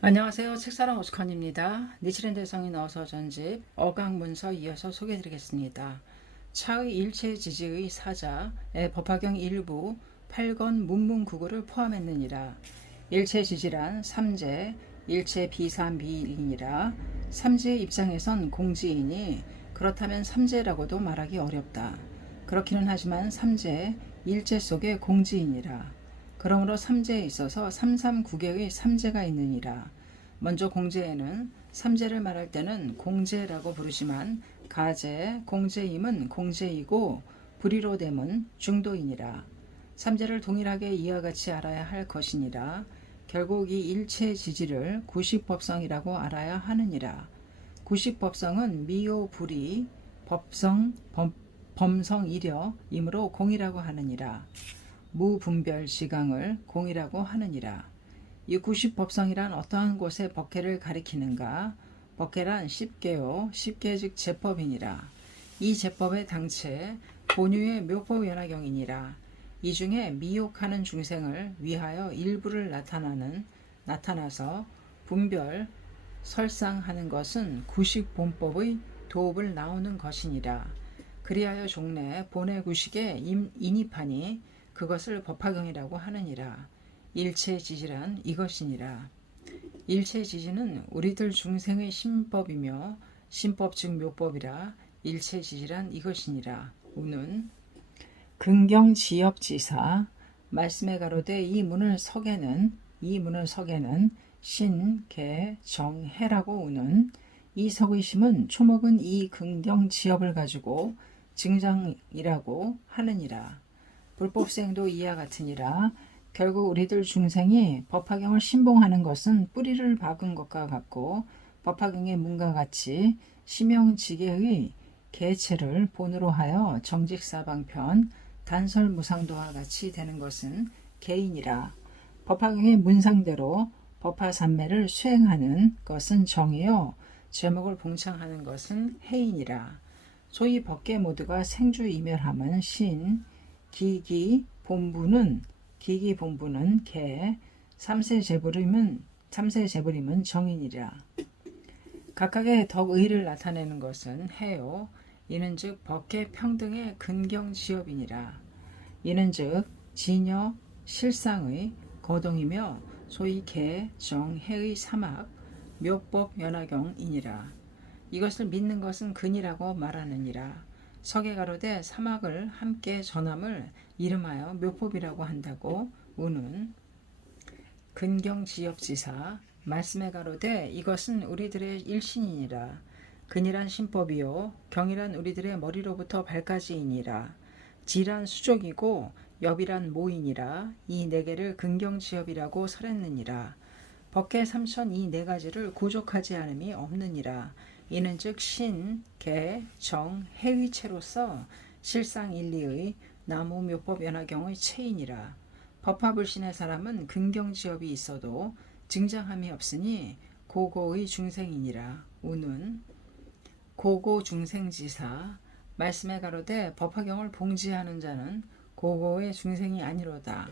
안녕하세요. 책사랑 오스칸입니다. 니치렌 대성이 넣어서 전집 어강문서 이어서 소개해드리겠습니다. 차의 일체지지의 사자의 법화경 일부 8권 문문구구를 포함했느니라. 일체지지란 삼재, 일체 비삼비이니라. 삼재의 입장에선 공지이니 그렇다면 삼재라고도 말하기 어렵다. 그렇기는 하지만 삼재, 일체 속에 공지이니라. 그러므로 삼재에 있어서 삼삼구계의 삼재가 있느니라. 먼저 공재에는 삼재를 말할 때는 공재라고 부르지만 가재, 공재임은 공재이고 불의로 됨은 중도이니라. 삼재를 동일하게 이와 같이 알아야 할 것이니라. 결국 이 일체지지를 구식법성이라고 알아야 하느니라. 구식법성은 미요 불의, 법성, 범성이려이므로 공이라고 하느니라. 무분별 지강을 공이라고 하느니라. 이 구식법성이란 어떠한 곳의 법계를 가리키는가? 법계란 십계요, 십계 즉 제법이니라. 이 제법의 당체 본유의 묘법연화경이니라. 이 중에 미욕하는 중생을 위하여 일부를 나타나서 분별, 설상하는 것은 구식본법의 도읍을 나오는 것이니라. 그리하여 종래 본의 구식에 인입하니 그것을 법화경이라고 하느니라. 일체지지란 이것이니라. 일체지지는 우리들 중생의 신법이며 신법 즉 묘법이라. 일체지지란 이것이니라. 우는 근경지역지사 말씀에 가로되 이 문을 서게는 신, 개, 정, 해라고 우는 이 석의심은 초목은 이 근경지업을 가지고 증장이라고 하느니라. 불법생도 이와 같으니라. 결국 우리들 중생이 법화경을 신봉하는 것은 뿌리를 박은 것과 같고 법화경의 문과 같이 심형지계의 개체를 본으로 하여 정직사방편 단설무상도와 같이 되는 것은 개인이라. 법화경의 문상대로 법화삼매를 수행하는 것은 정이요 제목을 봉창하는 것은 해인이라. 소위 법계 모두가 생주이멸함은 신, 기기 본부는 개, 삼세재불임은 정인이라. 각각의 덕의를 나타내는 것은 해요. 이는 즉 법계 평등의 근경지업이니라. 이는 즉 진여 실상의 거동이며 소위 개, 정, 해의 사막 묘법 연화경이니라. 이것을 믿는 것은 근이라고 말하느니라. 석에 가로되 사막을 함께 전함을 이름하여 묘법이라고 한다고 우는 근경지역지사 말씀에 가로되 이것은 우리들의 일신이니라. 근이란 신법이요 경이란 우리들의 머리로부터 발까지이니라. 지란 수족이고 엽이란 모이니라. 이 네 개를 근경지엽이라고 설했느니라. 법계 삼천 이 네 가지를 고족하지 않음이 없느니라. 이는 즉 신, 개, 정, 해의 체로서 실상일리의 나무 묘법 연화경의 체이니라. 법화불신의 사람은 근경지업이 있어도 증장함이 없으니 고고의 중생이니라. 우는 고고중생지사 말씀에 가로되 법화경을 봉지하는 자는 고고의 중생이 아니로다.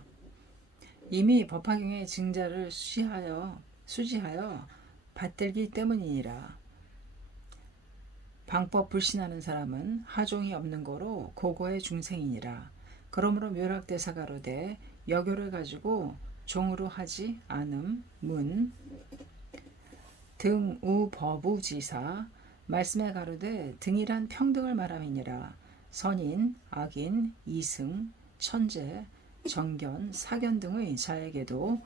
이미 법화경의 증자를 수지하여 받들기 때문이니라. 방법 불신하는 사람은 하종이 없는 거로 고고의 중생이니라. 그러므로 묘락대사 가로되 여교를 가지고 종으로 하지 않음 문 등우법우지사 말씀에 가로되 등이란 평등을 말함이니라. 선인, 악인, 이승, 천재, 정견, 사견 등의 자에게도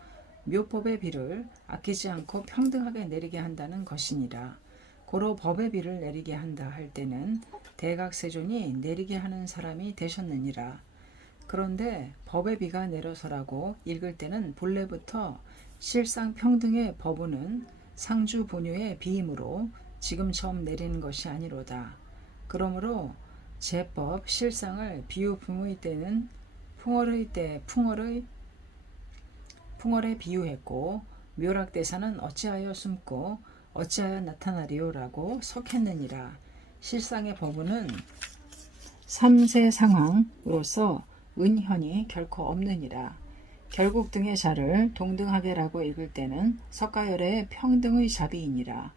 묘법의 비를 아끼지 않고 평등하게 내리게 한다는 것이니라. 고로 법의 비를 내리게 한다 할 때는 대각세존이 내리게 하는 사람이 되셨느니라. 그런데 법의 비가 내려서라고 읽을 때는 본래부터 실상평등의 법우는 상주 본유의 비이므로 지금 처음 내리는 것이 아니로다. 그러므로 제법 실상을 비유품의 때는 풍월에 비유했고 묘락대사는 어찌하여 숨고 어찌하여 나타나리오라고 석했느니라. 실상의 법우는 삼세 상황으로서 은현이 결코 없느니라. 결국 등의 자를 동등하게라고 읽을 때는 석가열의 평등의 자비이니라.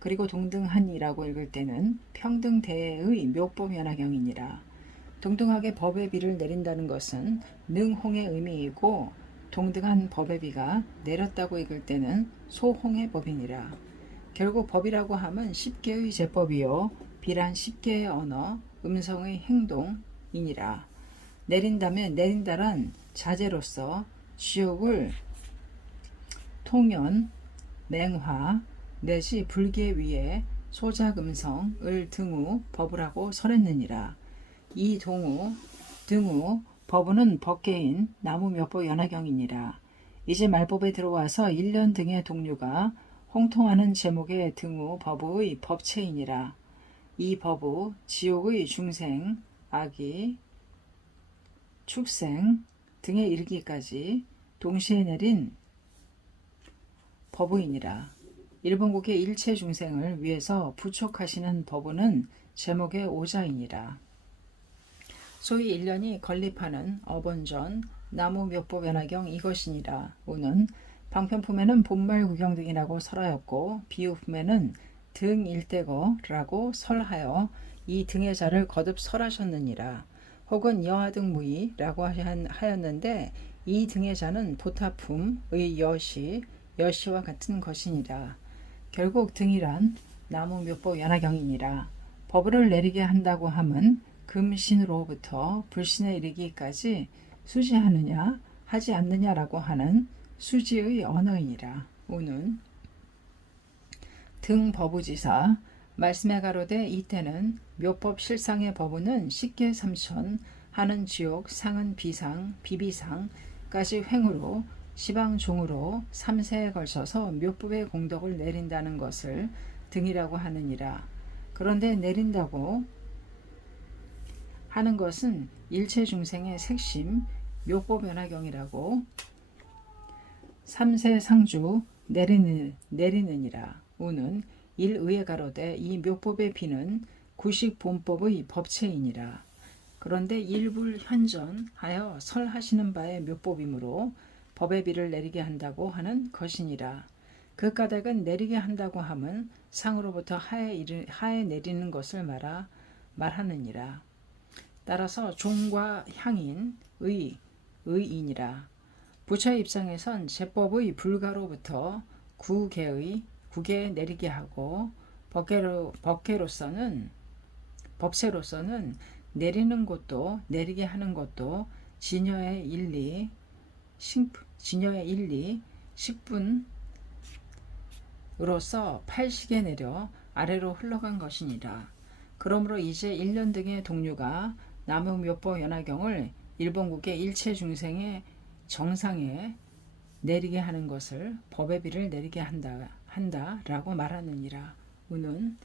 그리고 동등한이라고 읽을 때는 평등대의 묘법연화경이니라. 동등하게 법의 비를 내린다는 것은 능홍의 의미이고 동등한 법의 비가 내렸다고 읽을 때는 소홍의 법이니라. 결국 법이라고 함은 10개의 제법이요 비란 10개의 언어, 음성의 행동이니라. 내린다면 내린다란 자제로서 지옥을 통연, 맹화 내지 불계 위에 소작음성을 등우 법이라고 설했느니라. 이 등우 법은 법계인 나무묘법 연화경이니라. 이제 말법에 들어와서 1년 등의 동류가 홍통하는 제목의 등우 법의 법체이니라. 이 법의 지옥의 중생, 악이, 축생 등에 이르기까지 동시에 내린 법의이니라. 일본국의 일체 중생을 위해서 부촉하시는 법은 제목의 오자이니라. 소위 1년이 건립하는 어본전 나무묘법연화경 이것이니라. 오는 방편품에는 본말 구경 등이라고 설하였고 비유품에는 등 일대거라고 설하여 이 등의 자를 거듭 설하셨느니라. 혹은 여하등 무이라고 하였는데 이 등의 자는 보타품의 여시와 같은 것이니라. 결국 등이란 나무묘법 연화경이니라. 법을 내리게 한다고 함은 금신으로부터 불신에 이르기까지 수지하느냐 하지 않느냐라고 하는 수지의 언어이니라. 오는 등 법우지사 말씀에 가로되 이때는 묘법 실상의 법우는 식계 삼천 하는 지옥 상은 비상 비비상까지 횡으로 시방종으로 3세에 걸쳐서 묘법의 공덕을 내린다는 것을 등이라고 하느니라. 그런데 내린다고 하는 것은 일체 중생의 색심 묘법연화경이라고 3세 상주 내리느니라. 우는 일의에 가로되 이 묘법의 비는 구식본법의 법체이니라. 그런데 일불현전하여 설하시는 바의 묘법이므로 법의 비를 내리게 한다고 하는 것이니라. 그 까닭은 내리게 한다고 함은 상으로부터 하에 내리는 것을 말하느니라. 따라서 종과 향인 의이니라. 부처의 입장에선 제법의 불가로부터 구계에 내리게 하고 법체로서는 내리는 것도 내리게 하는 것도 진여의 일리 식분으로서 팔식에 내려 아래로 흘러간 것이니라. 그러므로 이제 1년 등의 동류가 나무묘법 연화경을 일본국의 일체 중생의 정상에 내리게 하는 것을 법의 비를 내리게 한다라고 말하느니라. 우는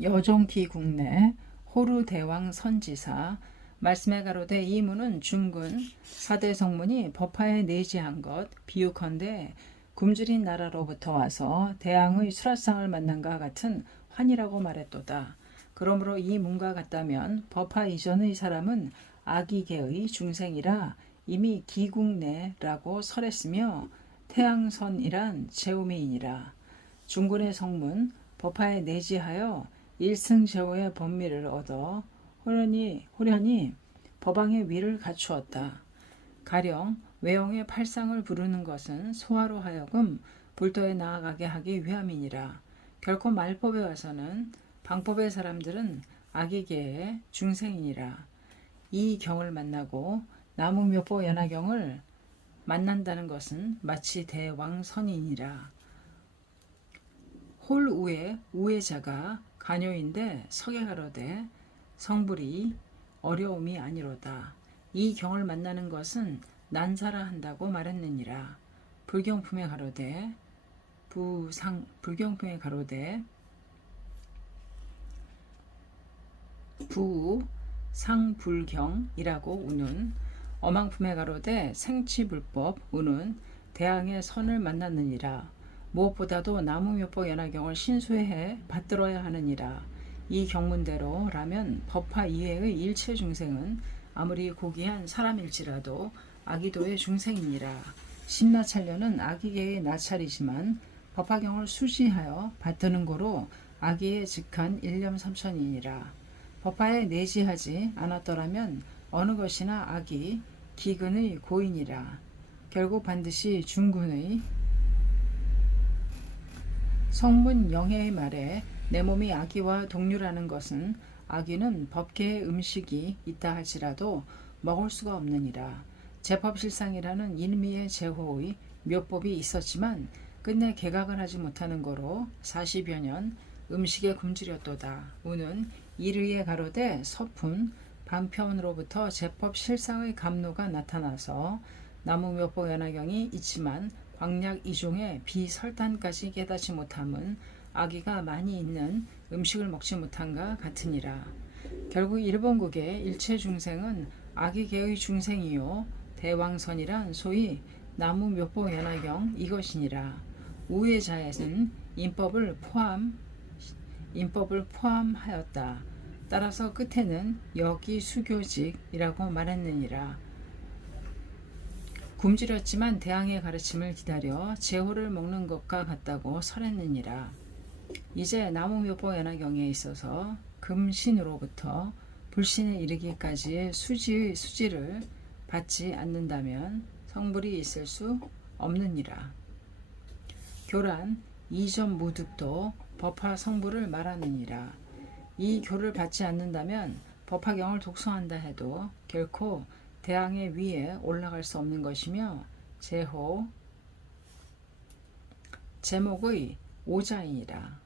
여종기국내 호루대왕 선지사 말씀에 가로되 이 문은 중근 사대 성문이 법화에 내지한 것 비유컨대 굶주린 나라로부터 와서 대왕의 수라상을 만난과 같은 환이라고 말했도다. 그러므로 이 문과 같다면 법화 이전의 사람은 아기계의 중생이라 이미 기국내라고 설했으며 태양선이란 제우미이니라. 중군의 성문 법화에 내지하여 일승제호의 법미를 얻어 호련히 법왕의 위를 갖추었다. 가령 외형의 팔상을 부르는 것은 소화로 하여금 불도에 나아가게 하기 위함이니라. 결코 말법에 와서는 방법의 사람들은 아기계의 중생이니라. 이 경을 만나고 나무묘법 연화경을 만난다는 것은 마치 대왕선이니라. 홀 우회자가 간요인데 석에 가로되 성불이 어려움이 아니로다. 이 경을 만나는 것은 난사라 한다고 말했느니라. 불경품에 가로되 부상불경이라고 우는 어망품에 가로되 생치불법 우는 대왕의 선을 만났느니라. 무엇보다도 나무묘법 연화경을 신수해 받들어야 하느니라. 이 경문대로라면 법화 이외의 일체 중생은 아무리 고귀한 사람일지라도 아기도의 중생이니라. 심나찰녀는 아기계의 나찰이지만 법화경을 수지하여 받드는 고로 아기의 직한 일념삼천이니라. 법화에 내지하지 않았더라면 어느 것이나 아기 기근의 고인이라. 결국 반드시 중군의 성문 영해의 말에 내 몸이 아기와 동류라는 것은 아기는 법계의 음식이 있다 할지라도 먹을 수가 없느니라. 제법실상이라는 인미의 제호의 묘법이 있었지만 끝내 개각을 하지 못하는 거로 40여 년 음식에 굶주렸도다. 우는 이르에 가로되 서푼 반편으로부터 제법실상의 감로가 나타나서 나무묘법 연화경이 있지만 광약 이종의 비설단까지 깨닫지 못함은 아기가 많이 있는 음식을 먹지 못한가 같으니라. 결국 일본국의 일체 중생은 아기계의 중생이요 대왕선이란 소위 나무묘법 연화경 이것이니라. 우회자에는 인법을 포함하였다. 따라서 끝에는 여기 수교직이라고 말했느니라. 굶주렸지만 대왕의 가르침을 기다려 제호를 먹는 것과 같다고 설했느니라. 이제 나무묘법 연화경에 있어서 금신으로부터 불신에 이르기까지의 수지를 받지 않는다면 성불이 있을 수 없느니라. 교란 이전 무득도 법화 성불을 말하느니라. 이 교를 받지 않는다면 법화경을 독서한다 해도 결코 대왕의 위에 올라갈 수 없는 것이며 제목의 오자이니라.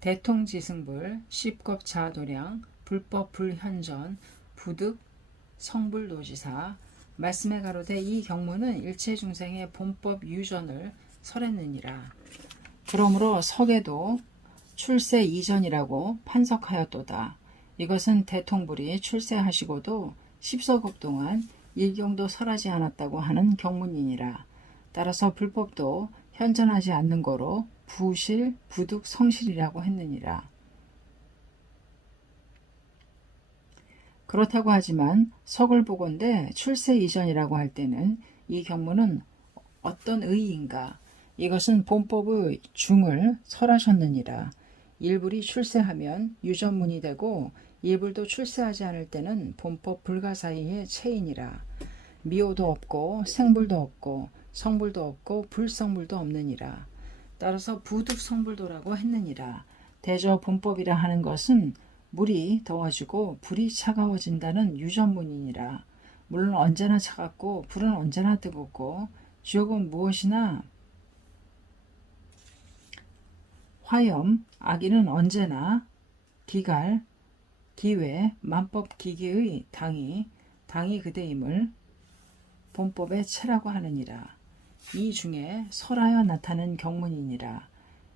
대통지승불, 십겁자도량, 불법 불현전, 부득 성불노지사. 말씀에 가로되 이 경문은 일체 중생의 본법 유전을 설했느니라. 그러므로 석에도 출세 이전이라고 판석하였도다. 이것은 대통불이 출세하시고도 10서급 동안 일경도 설하지 않았다고 하는 경문이니라. 따라서 불법도 현전하지 않는 거로 부실, 부득, 성실이라고 했느니라. 그렇다고 하지만 석을 보건대 출세 이전이라고 할 때는 이 경문은 어떤 의의인가? 이것은 본법의 중을 설하셨느니라. 일불이 출세하면 유전문이 되고 일불도 출세하지 않을 때는 본법 불가 사이의 체이니라. 미호도 없고 생불도 없고 성불도 없고 불성불도 없느니라. 따라서 부득성불도라고 했느니라. 대저 본법이라 하는 것은 물이 더워지고 불이 차가워진다는 유전문이니라. 물은 언제나 차갑고 불은 언제나 뜨겁고 지옥은 무엇이나 화염, 악인은 언제나 기갈, 기회, 만법 기계의 당이 그대임을 본법의 체라고 하느니라. 이 중에 설하여 나타낸 경문이니라.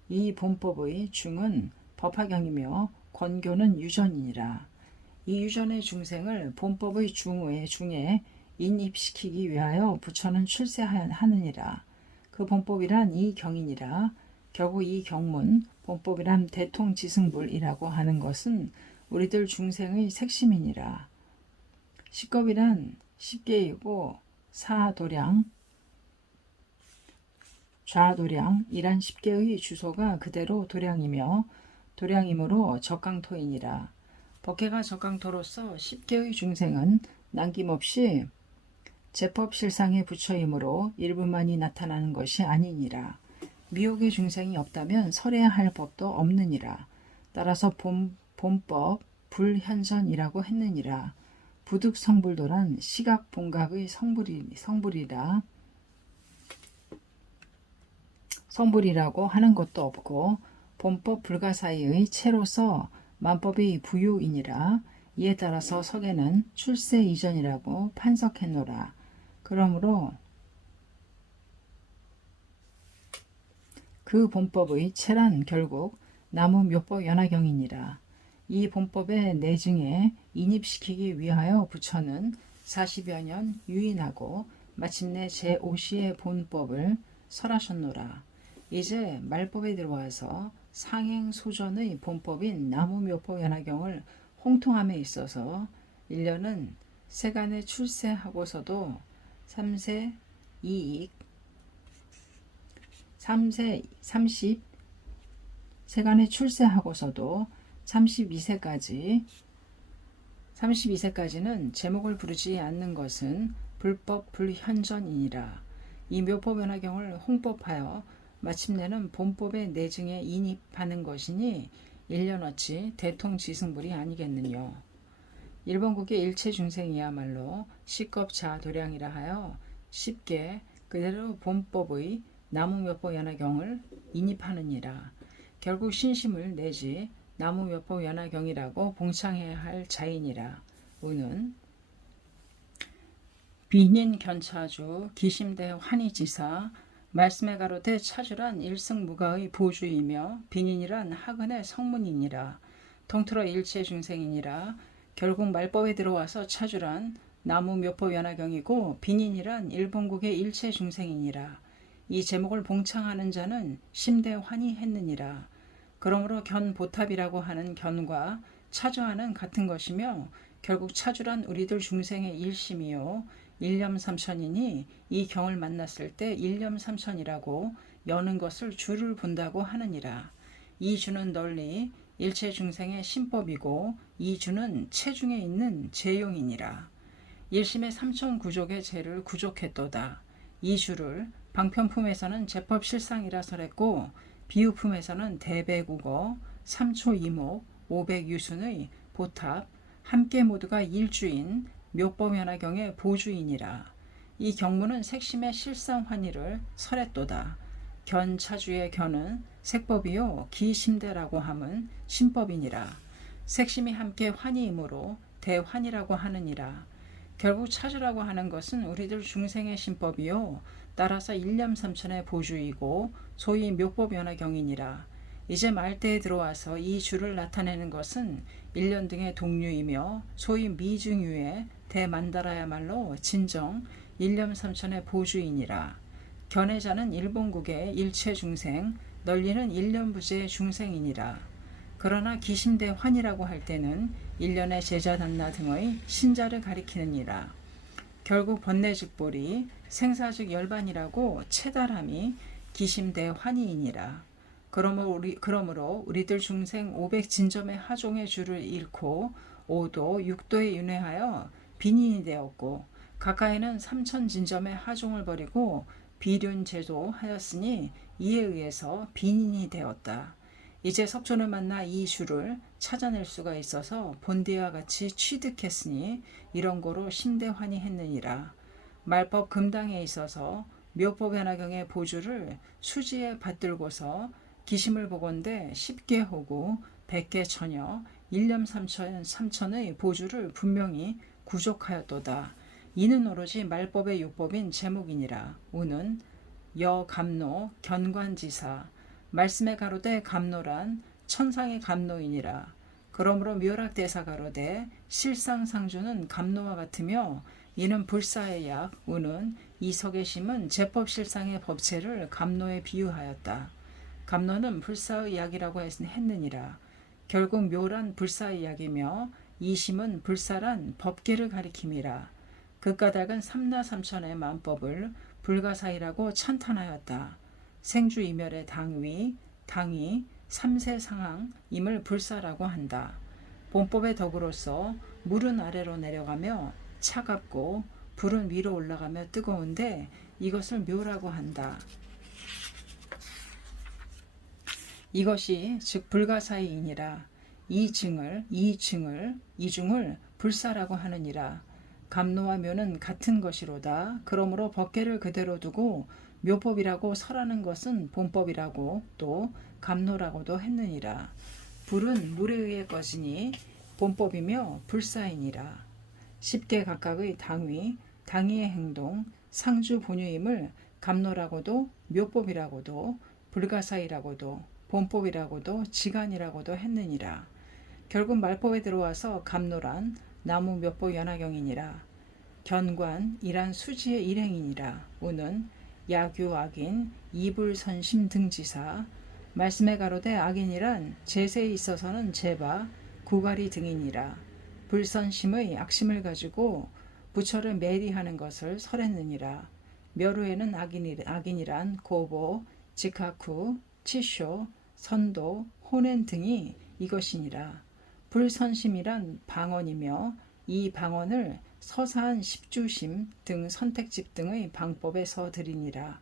이 본법의 중은 법화경이며 권교는 유전이니라. 이 유전의 중생을 본법의 중에 인입시키기 위하여 부처는 출세하느니라. 그 본법이란 이 경이니라. 결국 이 경문 본법이란 대통지승불이라고 하는 것은 우리들 중생의 색심이니라. 십겁이란 십계이고 사도량, 좌도량이란 십계의 주소가 그대로 도량이며 도량이므로 적강토이니라. 법계가 적강토로서 십계의 중생은 남김없이 제법실상에 부처이므로 일부만이 나타나는 것이 아니니라. 미혹의 중생이 없다면 설해야 할 법도 없느니라. 따라서 본법 불현전이라고 했느니라. 부득성불도란 시각 본각의 성불이라. 성불이라고 하는 것도 없고 본법 불가 사이의 체로서 만법이 부유이니라. 이에 따라서 석에는 출세 이전이라고 판석했노라. 그러므로 그 본법의 체란 결국 나무묘법 연화경이니라. 이 본법의 내증에 인입시키기 위하여 부처는 40여 년 유인하고 마침내 제5시의 본법을 설하셨노라. 이제 말법에 들어와서 상행소전의 본법인 나무묘법 연화경을 홍통함에 있어서 1년은 세간에 출세하고서도 3세 이익 3세 30 세간에 출세하고서도 32세까지는 제목을 부르지 않는 것은 불법 불현전이니라. 이 묘법연화경을 홍법하여 마침내는 본법의 내증에 인입하는 것이니 1년어치 대통지승불이 아니겠느뇨. 일본국의 일체중생이야말로 시겁자도량이라 하여 쉽게 그대로 본법의 나무묘법연화경을 인입하느니라. 결국 신심을 내지 나무묘법연화경이라고 봉창해야 할 자이니라. 우는 비닌견차주 기심대 환희지사 말씀에 가로되 차주란 일승무가의 보주이며 비닌이란 학은의 성문이니라. 통틀어 일체중생이니라. 결국 말법에 들어와서 차주란 나무묘법연화경이고 비닌이란 일본국의 일체중생이니라. 이 제목을 봉창하는 자는 심대환이 했느니라. 그러므로 견보탑이라고 하는 견과 차주와는 같은 것이며 결국 차주란 우리들 중생의 일심이요 일념삼천이니 이 경을 만났을 때 일념삼천이라고 여는 것을 주를 본다고 하느니라. 이 주는 널리 일체중생의 신법이고 이 주는 체중에 있는 제용이니라. 일심의 삼천구족의 죄를 구족했도다. 이 주를 방편품에서는 제법실상이라 설했고 비유품에서는 대배국어, 삼초이목, 오백유순의 보탑, 함께 모두가 일주인 묘법연화경의 보주이니라. 이 경문은 색심의 실상환희를 설했도다. 견차주의 견은 색법이요 기심대라고 함은 신법이니라. 색심이 함께 환희이므로 대환이라고 하느니라. 결국 차주라고 하는 것은 우리들 중생의 신법이요 따라서 일념삼천의 보주이고 소위 묘법연화경이니라. 이제 말대에 들어와서 이 주를 나타내는 것은 일년 등의 동류이며 소위 미중유의 대만다라야말로 진정 일념삼천의 보주이니라. 견해자는 일본국의 일체중생 널리는 일념부재의 중생이니라. 그러나 기심대환이라고 할 때는 일련의 제자단나 등의 신자를 가리키느니라. 결국 번뇌즉볼이 생사즉 열반이라고 체달함이 기심대환이니라. 그러므로 우리들 중생 500진점의 하종의 주를 잃고 5도 6도에 윤회하여 빈인이 되었고 가까이는 3000진점의 하종을 버리고 비륜제도 하였으니 이에 의해서 빈인이 되었다. 이제 석존을 만나 이 주를 찾아낼 수가 있어서 본디와 같이 취득했으니 이런 거로 심대환이 했느니라. 말법 금당에 있어서 묘법연화경의 보주를 수지에 받들고서 기심을 보건대 10개 호구 100개 처녀 일념삼천의 보주를 분명히 구족하였도다. 이는 오로지 말법의 요법인 제목이니라. 우는 여감노 견관지사 말씀에 가로되 감노란 천상의 감노이니라. 그러므로 묘락대사 가로되 실상상주는 감노와 같으며 이는 불사의 약 우는 이석의 심은 제법실상의 법체를 감노에 비유하였다. 감노는 불사의 약이라고 했느니라. 결국 묘란 불사의 약이며 이심은 불사란 법계를 가리킴이라. 그 까닭은 삼라삼천의 만법을 불가사이라고 찬탄하였다. 생주이멸의 당위, 삼세상항임을 불사라고 한다. 본법의 덕으로서 물은 아래로 내려가며 차갑고 불은 위로 올라가며 뜨거운데 이것을 묘라고 한다. 이것이 즉 불가사이이니라. 이중을 불사라고 하느니라. 감노와 묘는 같은 것이로다. 그러므로 법계를 그대로 두고 묘법이라고 설하는 것은 본법이라고 또 감노라고도 했느니라. 불은 물에 의해 꺼지니 본법이며 불사이니라. 10개 각각의 당위의 행동, 상주 본유임을 감노라고도 묘법이라고도 불가사이라고도 본법이라고도 지간이라고도 했느니라. 결국 말법에 들어와서 감노란 나무 묘법 연화경이니라. 견관이란 수지의 일행이니라. 우는 야규 악인 이불선심 등지사 말씀에 가로되 악인이란 제세에 있어서는 제바 구가리 등이니라. 불선심의 악심을 가지고 부처를 매리하는 것을 설했느니라. 멸후에는 악인이란 고보, 지카쿠, 치쇼, 선도, 호넨 등이 이것이니라. 불선심이란 방언이며 이 방언을 서사한 십주심 등 선택집 등의 방법에 서들이니라.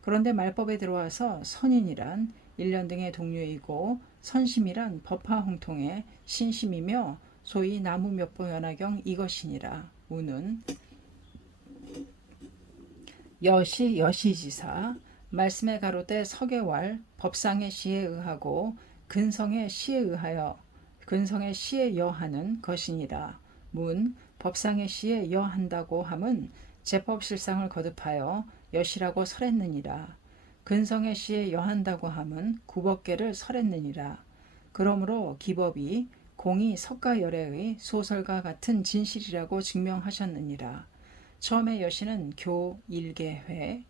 그런데 말법에 들어와서 선인이란 일련 등의 동류이고 선심이란 법화홍통의 신심이며 소위 나무 몇보 연화경 이것이니라. 우는 여시지사 말씀에 가로되 서계왈 법상의 시에 의하고 근성의 시에 의하여 근성의 시에 여하는 것이니라. 문 법상의 시에 여한다고 함은 제법실상을 거듭하여 여시라고 설했느니라. 근성의 시에 여한다고 함은 구법계를 설했느니라. 그러므로 기법이 공이 석가열애의 소설과 같은 진실이라고 증명하셨느니라. 처음에 여시는 교일계회이고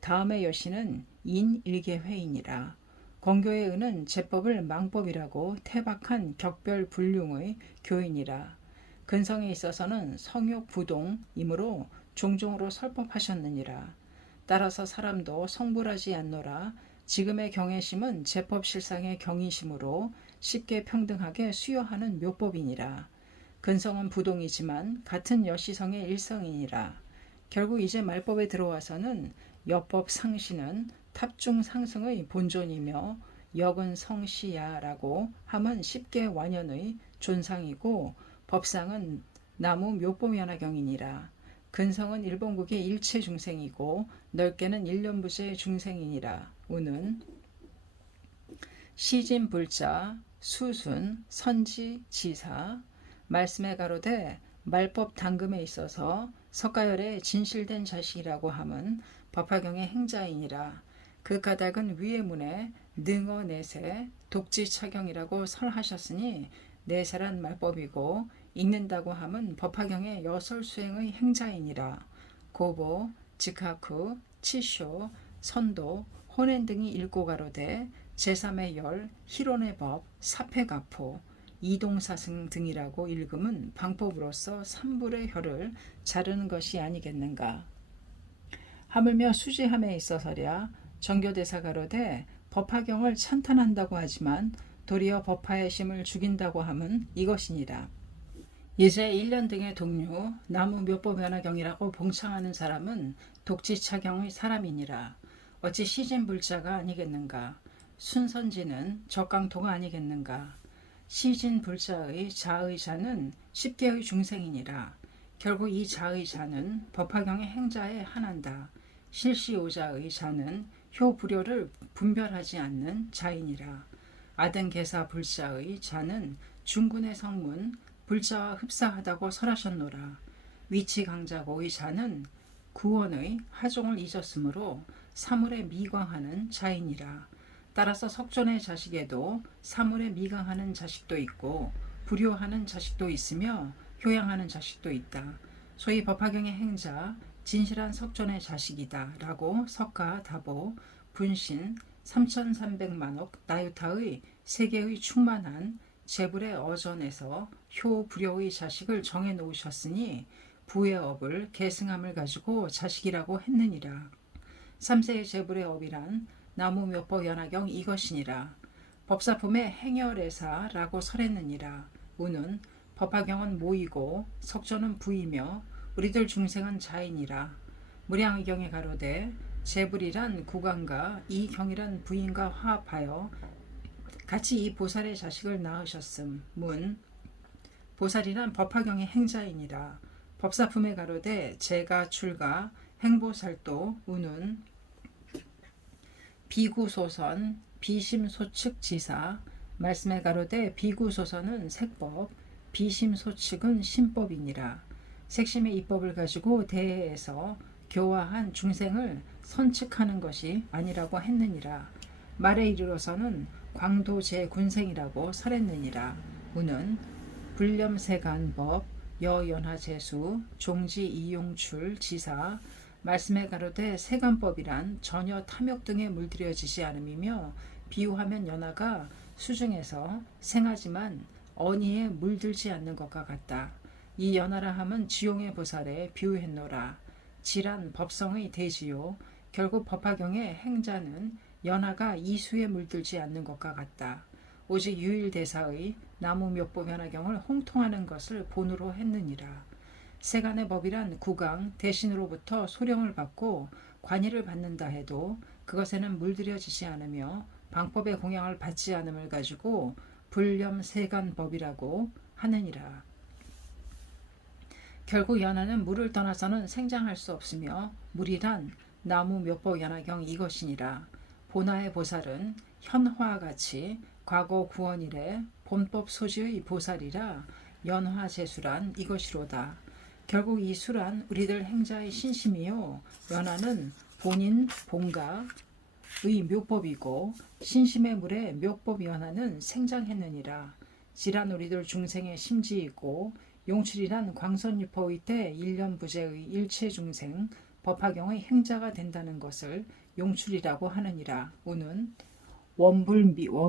다음에 여시는 인일계회이니라. 권교의 의는 제법을 망법이라고 태박한 격별불륭의 교인이라. 근성에 있어서는 성욕부동이므로 종종으로 설법하셨느니라. 따라서 사람도 성불하지 않노라. 지금의 경외심은 제법실상의 경이심으로 쉽게 평등하게 수여하는 묘법이니라. 근성은 부동이지만 같은 여시성의 일성이니라. 결국 이제 말법에 들어와서는 여법 상시는 탑중 상승의 본존이며 역은 성시야라고 함은 쉽게 완연의 존상이고 법상은 나무 묘법연화경이니라. 근성은 일본국의 일체 중생이고 넓게는 일련부재의 중생이니라. 우는 시진불자 수순 선지 지사 말씀에 가로되 말법 당금에 있어서 석가열의 진실된 자식이라고 함은 법화경의 행자이니라. 그 까닭은 위의 문에 능어 내세 독지차경이라고 설하셨으니 내세란 말법이고 읽는다고 함은 법화경의 여설수행의 행자이니라. 고보, 지카쿠, 치쇼, 선도, 호넨 등이 읽고 가로되 제3의 열, 희론의 법, 사패가포, 이동사승 등이라고 읽음은 방법으로서 삼불의 혀를 자르는 것이 아니겠는가. 하물며 수지함에 있어서랴 정교대사 가로되 법화경을 찬탄한다고 하지만 도리어 법화의 심을 죽인다고 함은 이것이니라. 이제 1년 등의 동료 나무 몇법연화경이라고 봉창하는 사람은 독지차경의 사람이니라. 어찌 시진불자가 아니겠는가. 순선지는 적강토가 아니겠는가. 시진불자의 자의 자는 10개의 중생이니라. 결국 이 자의 자는 법화경의 행자에 한한다. 실시오자의 자는 효불효를 분별하지 않는 자이니라. 아등계사 불자의 자는 중군의 성문 불자와 흡사하다고 설하셨노라. 위치강자고의 자는 구원의 하종을 잊었으므로 사물에 미광하는 자이니라. 따라서 석존의 자식에도 사물에 미광하는 자식도 있고 불효하는 자식도 있으며 효양하는 자식도 있다. 소위 법화경의 행자 진실한 석존의 자식이다 라고 석가 다보 분신 3300만억 나유타의 세계의 충만한 재불의 어전에서 효 불효의 자식을 정해 놓으셨으니 부의 업을 계승함을 가지고 자식이라고 했느니라. 3세의 재불의 업이란 나무 몇법 연화경 이것이니라. 법사품에 행열애사라고 설했느니라. 우는 법화경은 모이고 석전은 부이며 우리들 중생은 자이니라. 무량의경에 가로되 재불이란 구간과 이 경이란 부인과 화합하여 같이 이 보살의 자식을 낳으셨음. 문 보살이란 법화경의 행자이니라. 법사품에 가로되 재가 출가 행보살도 우는 비구소선 비심소측 지사 말씀에 가로되 비구소선은 색법 비심소측은 신법이니라. 색심의 이법을 가지고 대해에서 교화한 중생을 선측하는 것이 아니라고 했느니라. 말에 이르러서는 광도제 군생이라고 설했느니라. 우는 불렴세간법 여연하재수 종지 이용출 지사 말씀에 가로되 세간법이란 전혀 탐욕 등에 물들여지지 않음이며 비유하면 연하가 수중에서 생하지만 어니에 물들지 않는 것과 같다. 이 연하라 함은 지용의 보살에 비유했노라. 질한 법성의 대지요. 결국 법화경의 행자는 연하가 이수에 물들지 않는 것과 같다. 오직 유일대사의 나무묘법 연화경을 홍통하는 것을 본으로 했느니라. 세간의 법이란 구강 대신으로부터 소령을 받고 관의를 받는다 해도 그것에는 물들여지지 않으며 방법의 공양을 받지 않음을 가지고 불념세간법이라고 하느니라. 결국 연화는 물을 떠나서는 생장할 수 없으며 물이란 나무묘법 연화경 이것이니라. 보나의 보살은 현화와 같이 과거 구원 이래 본법 소지의 보살이라 연화제수란 이것이로다. 결국 이 수란 우리들 행자의 신심이요 연화는 본인 본가의 묘법이고 신심의 물에 묘법 연화는 생장했느니라. 질한 우리들 중생의 심지이고 용출이란 광선유포의 때 일념부재의 일체중생 법화경의 행자가 된다는 것을 용출이라고 하느니라. 우는 원불위미래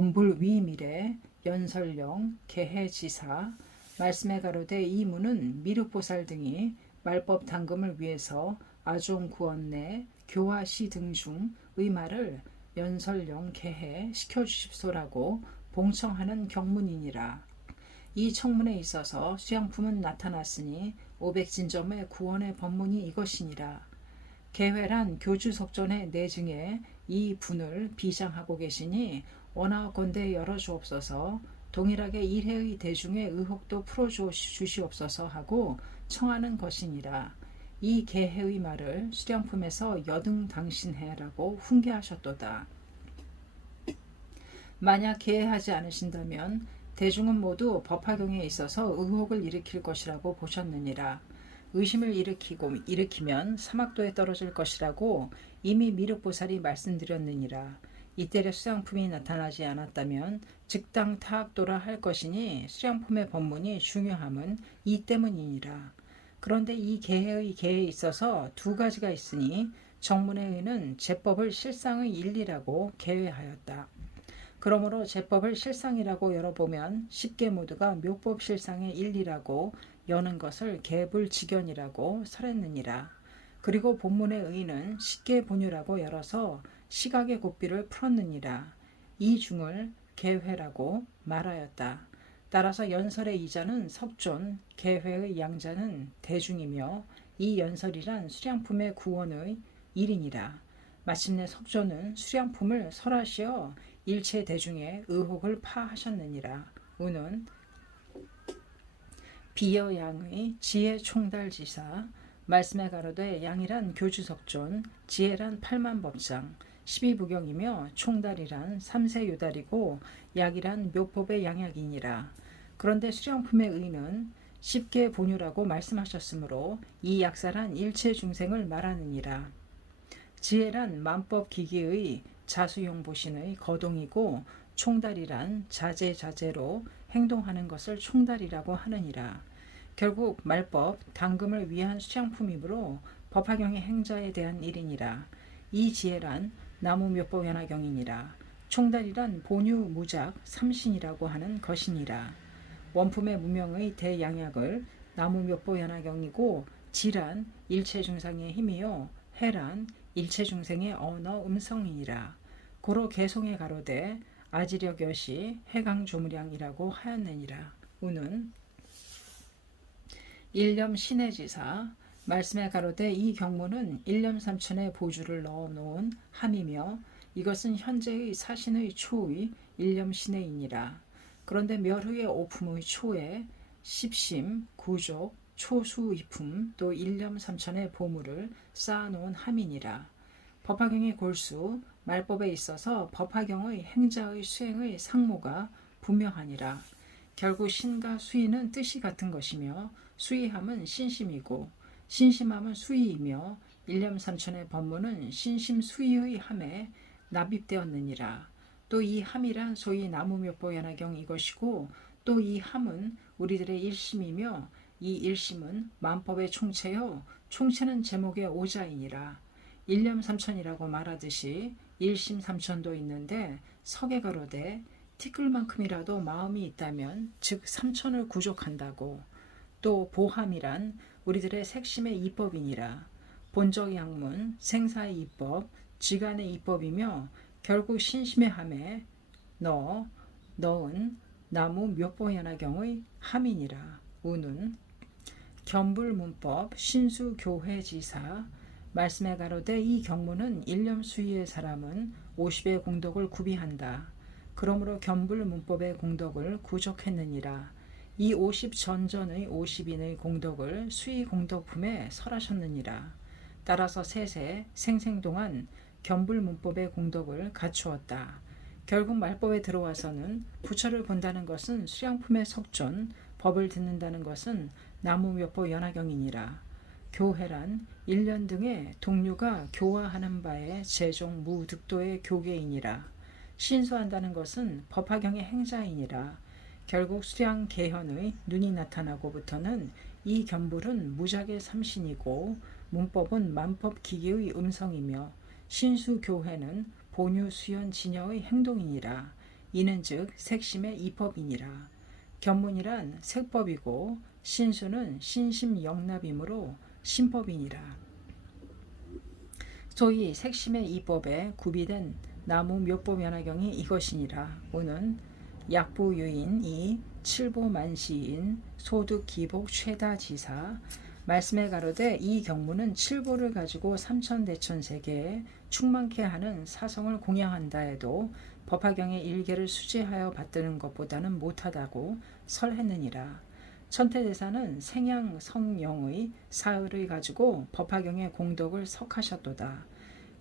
연설령 개해지사 말씀에 가로되 이 무는 미륵보살 등이 말법 당금을 위해서 아종 구원내 교화시 등 중의 말을 연설령 개해 시켜주십소라고 봉청하는 경문이니라. 이 청문에 있어서 수양품은 나타났으니 오백진점의 구원의 법문이 이것이니라. 개회란 교주석전의 내증에 이 분을 비장하고 계시니 원하건대 열어주옵소서. 동일하게 일해의 대중의 의혹도 풀어주시옵소서 하고 청하는 것이니라. 이 개해의 말을 수령품에서 여등당신해라고 훈계하셨도다. 만약 개해하지 않으신다면 대중은 모두 법화경에 있어서 의혹을 일으킬 것이라고 보셨느니라. 의심을 일으키면 사막도에 떨어질 것이라고 이미 미륵보살이 말씀드렸느니라. 이때의 수양품이 나타나지 않았다면 즉당 타학도라 할 것이니 수양품의 법문이 중요함은 이 때문이니라. 그런데 이 개해의 개에 있어서 두 가지가 있으니 정문에 의는 제법을 실상의 일리라고 개회하였다. 그러므로 제법을 실상이라고 열어보면 쉽게 모두가 묘법 실상의 일리라고 여는 것을 개불직견이라고 설했느니라. 그리고 본문의 의는 쉽게 본유라고 열어서 시각의 곱비를 풀었느니라. 이 중을 개회라고 말하였다. 따라서 연설의 이자는 석존, 개회의 양자는 대중이며 이 연설이란 수량품의 구원의 일이니라. 마침내 석존은 수량품을 설하시어 일체 대중의 의혹을 파하셨느니라. 우는 비여양의 지혜 총달지사 말씀에 가로되 양이란 교주석존, 지혜란 팔만법장, 12부경이며 총달이란 삼세요달이고 약이란 묘법의 양약이니라. 그런데 수령품의 의는 쉽게 본유라고 말씀하셨으므로 이 약사란 일체 중생을 말하느니라. 지혜란 만법기기의 자수용보신의 거동이고 총달이란 자제자제로 행동하는 것을 총달이라고 하느니라. 결국 말법, 당금을 위한 수양품이므로 법화경의 행자에 대한 일이니라. 이 지혜란 나무묘법 연화경이니라. 총달이란 본유 무작 삼신이라고 하는 것이니라. 원품의 무명의 대양약을 나무묘법 연화경이고 지란 일체중생의 힘이요 해란 일체중생의 언어 음성이니라. 고로 개송에 가로되 아지력여시 해강조무량이라고 하였느니라. 우는 일념 신해지사 말씀에 가로되 이 경문은 일념삼천의 보주를 넣어놓은 함이며 이것은 현재의 사신의 초의 일념신해이니라. 그런데 멸후의 오품의 초에 십심, 구족, 초수이품 또 일념삼천의 보물을 쌓아놓은 함이니라. 법화경의 골수, 말법에 있어서 법화경의 행자의 수행의 상모가 분명하니라. 결국 신과 수의는 뜻이 같은 것이며 수의함은 신심이고 신심함은 수의이며 일념삼천의 법문은 신심수의의 함에 납입되었느니라. 또 이 함이란 소위 나무묘법 연화경 이것이고 또 이 함은 우리들의 일심이며 이 일심은 만법의 총체요 총체는 제목의 오자이니라. 일념삼천이라고 말하듯이 일심삼천도 있는데 석에 가로되 티끌만큼이라도 마음이 있다면 즉 삼천을 구족한다고. 또 보함이란 우리들의 색심의 이법이니라. 본적 양문, 생사의 이법, 지간의 이법이며 결국 신심의 함에 너은 나무 묘보연화경의 함이니라. 우는 견불문법 신수교회지사 말씀에 가로되 이 경문은 일념수의의 사람은 50의 공덕을 구비한다. 그러므로 견불문법의 공덕을 구족했느니라. 이 50 전전의 50인의 공덕을 수의 공덕품에 설하셨느니라. 따라서 세세 생생동안 견불문법의 공덕을 갖추었다. 결국 말법에 들어와서는 부처를 본다는 것은 수량품의 석존, 법을 듣는다는 것은 나무묘법 연화경이니라. 교회란 일련 등의 동류가 교화하는 바의 제종 무득도의 교계이니라. 신수한다는 것은 법화경의 행자이니라. 결국 수량 개현의 눈이 나타나고부터는 이 견불은 무작의 삼신이고 문법은 만법 기계의 음성이며 신수교회는 본유 수연 진여의 행동이니라. 이는 즉 색심의 이법이니라. 견문이란 색법이고 신수는 신심영납이므로 신법이니라. 소위 색심의 이법에 구비된 나무 묘법연화경이 이것이니라. 오는 약부유인 이 칠보만시인 소득기복 최다지사 말씀에 가로되 이 경문은 칠보를 가지고 삼천대천세계에 충만케 하는 사성을 공양한다 해도 법화경의 일계를 수지하여 받드는 것보다는 못하다고 설했느니라. 천태대사는 생양 성령의 사흘을 가지고 법화경의 공덕을 석하셨도다.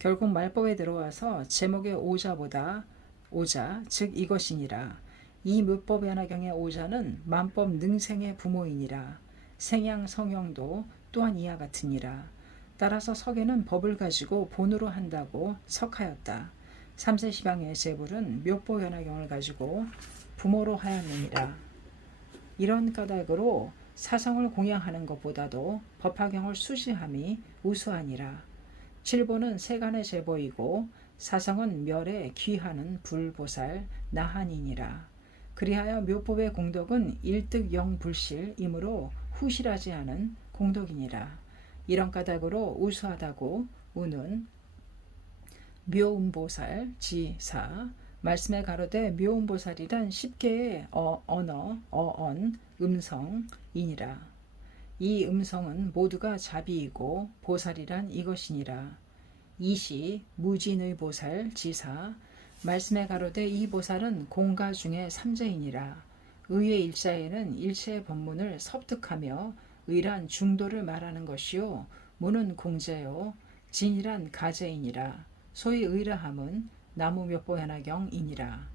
결국 말법에 들어와서 제목의 오자보다 오자 즉 이것이니라. 이 묘법연화경의 오자는 만법 능생의 부모이니라. 생양 성형도 또한 이와 같으니라. 따라서 석에는 법을 가지고 본으로 한다고 석하였다. 삼세시방의 제불은 묘법연화경을 가지고 부모로 하였느니라. 이런 까닭으로 사성을 공양하는 것보다도 법화경을 수지함이 우수하니라. 칠보는 세간의 제보이고 사성은 멸에 귀하는 불보살 나한이니라. 그리하여 묘법의 공덕은 일득영불실이므로 후실하지 않은 공덕이니라. 이런 까닭으로 우수하다고 우는 묘음보살 지사 말씀에 가로되 묘음보살이란 10개의 언어, 어언, 음성이니라. 이 음성은 모두가 자비이고 보살이란 이것이니라. 이시 무진의 보살 지사 말씀에 가로되 이 보살은 공가 중에 삼재이니라. 의의 일자에는 일체의 법문을 섭득하며 의란 중도를 말하는 것이요 무는 공제요 진이란 가제이니라. 소위 의라함은 나무묘법연화경이니라.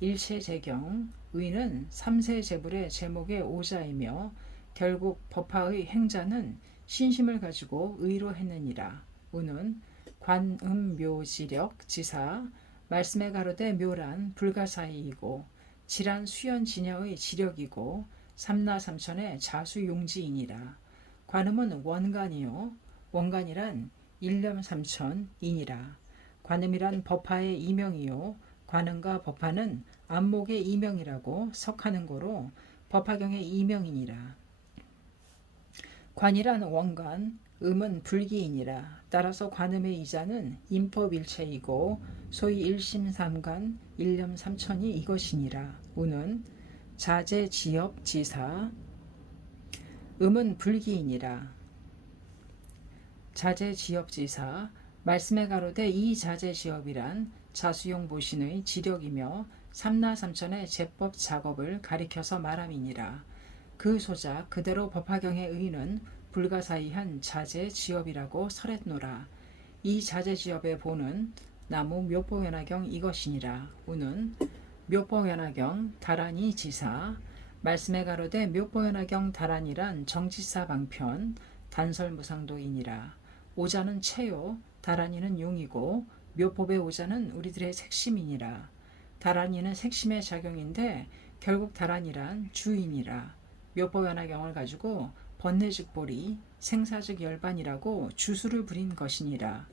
일체제경 의는 삼세제불의 제목의 오자이며 결국 법화의 행자는 신심을 가지고 의로 했느니라. 우는 관음묘지력 지사 말씀에 가로되 묘란 불가사의이고 지란 수연진여의 지력이고 삼라삼천의 자수용지이니라. 관음은 원간이요 원간이란 일념삼천이니라. 관음이란 법화의 이명이요 관음과 법화는 안목의 이명이라고 석하는 고로 법화경의 이명이니라. 관이란 원간, 음은 불기이니라. 따라서 관음의 이자는 인법일체이고 소위 일심삼간, 일념삼천이 이것이니라. 우는 자재지업지사 음은 불기이니라. 자재지업지사 말씀에 가로되 이 자재지업이란 자수용 보신의 지력이며 삼라삼천의 제법 작업을 가리켜서 말함이니라. 그 소자 그대로 법화경의 의는 불가사의한 자재지업이라고 설했노라. 이 자재지업의 본은 나무 묘법연화경 이것이니라. 우는 묘법연화경 다란이 지사 말씀에 가로되 묘법연화경 다란이란 정지사 방편 단설무상도이니라. 오자는 체요 다란이는 용이고 묘법의 오자는 우리들의 색심이니라. 다란이는 색심의 작용인데 결국 다란이란 주인이라. 묘법연화경을 가지고 번뇌즉보리 생사즉 열반이라고 주수를 부린 것이니라.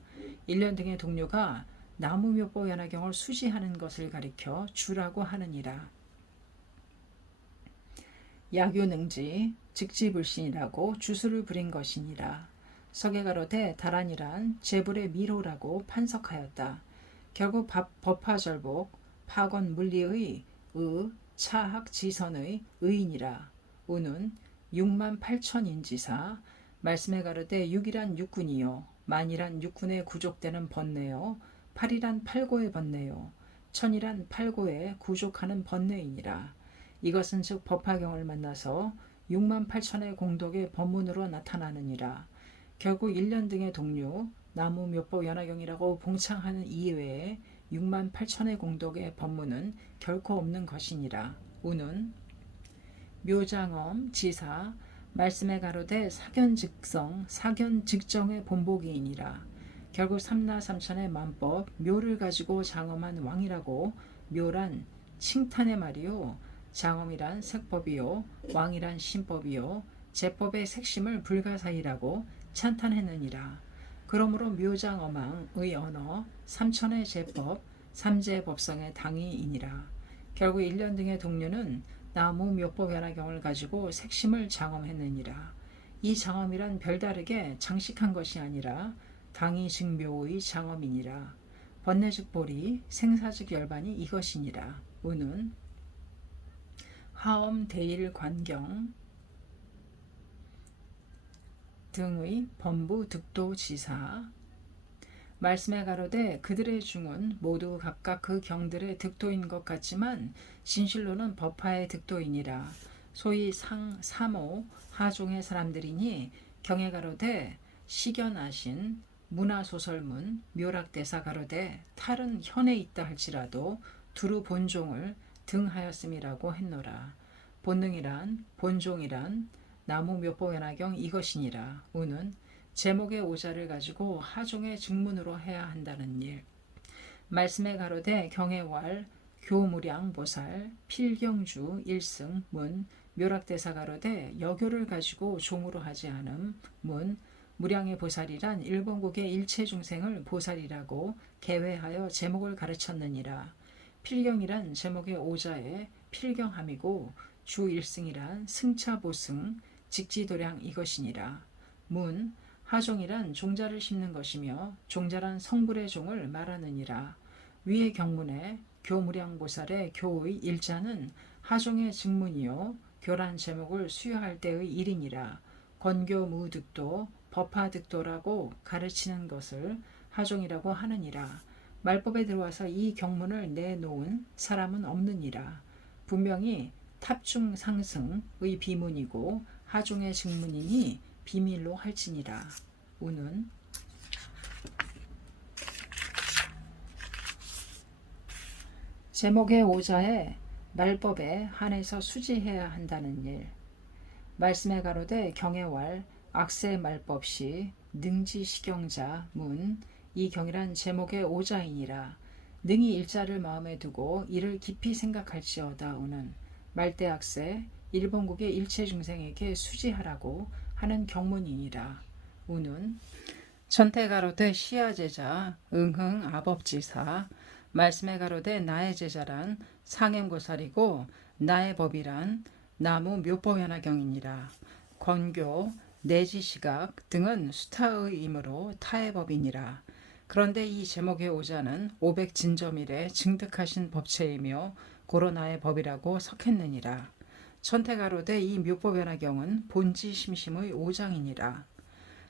일련 등의 동료가 나무묘법 연화경을 수지하는 것을 가리켜 주라고 하느니라. 야교능지 즉지불신이라고 주술을 부린 것이니라. 석에 가로되 다란이란 재불의 미로라고 판석하였다. 결국 법화절복 파건 물리의 차학 지선의 의인이라. 우는 6만 8천인지사 말씀에 가로되 6이란 육군이요 만이란 육군에 구족되는 번뇌요 8이란 팔고의 번뇌요 1000이란 팔고에 구족하는 번뇌이니라. 이것은 즉 법화경을 만나서 6만 8천의 공덕의 법문으로 나타나느니라. 결국 1년 등의 동류 나무묘법 연화경이라고 봉창하는 이외에 6만 8천의 공덕의 법문은 결코 없는 것이니라. 우는 묘장엄 지사 말씀에 가로되 사견즉성 사견즉정의 본보기이니라. 결국 삼라삼천의 만법 묘를 가지고 장엄한 왕이라고 묘란 칭탄의 말이요 장엄이란 색법이요 왕이란 신법이요 제법의 색심을 불가사의라고 찬탄했느니라. 그러므로 묘장엄왕의 언어 삼천의 제법 삼재법성의 당이이니라. 결국 1년 등의 동료는 나무묘법 연화경을 가지고 색심을 장엄했느니라. 이 장엄이란 별다르게 장식한 것이 아니라 당이 증묘의 장엄이니라. 번뇌즉 보리 생사즉 열반이 이것이니라. 우는 하엄 대일 관경 등의 범부 득도 지사 말씀에 가로되 그들의 중은 모두 각각 그 경들의 득도인 것 같지만 진실로는 법화의 득도이니라. 소위 삼오 하종의 사람들이니 경에 가로되 시견하신 문화소설문 묘락대사 가로되 탈은 현에 있다 할지라도 두루 본종을 등하였음이라고 했노라. 본능이란 본종이란 나무묘법 연화경 이것이니라. 우는 제목의 오자를 가지고 하종의 증문으로 해야 한다는 일. 말씀에 가로되 경애왈 교무량 보살 필경주 일승 문 묘락대사 가로되 여교를 가지고 종으로 하지 않음 문 무량의 보살이란 일본국의 일체 중생을 보살이라고 개회하여 제목을 가르쳤느니라. 필경이란 제목의 오자에 필경함이고 주일승이란 승차보승 직지도량 이것이니라. 문 하종이란 종자를 심는 것이며 종자란 성불의 종을 말하느니라. 위의 경문에 교무량보살의 교의 일자는 하종의 증문이요 교란 제목을 수여할 때의 일이니라. 건교무득도 법화득도라고 가르치는 것을 하종이라고 하느니라. 말법에 들어와서 이 경문을 내놓은 사람은 없느니라. 분명히 탑중상승의 비문이고 하종의 증문이니 비밀로 할지니라. 우는 제목의 오자에 말법에 한해서 수지해야 한다는 일. 말씀에 가로되 경애왈 악세 말법시 능지시경자 문 이 경이란 제목의 오자이니라. 능히 일자를 마음에 두고 이를 깊이 생각할지어다. 우는 말대악세 일본국의 일체 중생에게 수지하라고 하는 경문이니라. 우는 전태 가로되 시야 제자 응흥 아법지사 말씀에 가로되 나의 제자란 상행고살이고 나의 법이란 나무 묘법 연화경이니라. 권교 내지시각 등은 수타의 이므로 타의 법이니라. 그런데 이 제목의 오자는 500진점일에 증득하신 법체이며 고로 나의 법이라고 석했느니라. 천태가로되 이 묘법 연화경은 본지 심심의 오장이니라.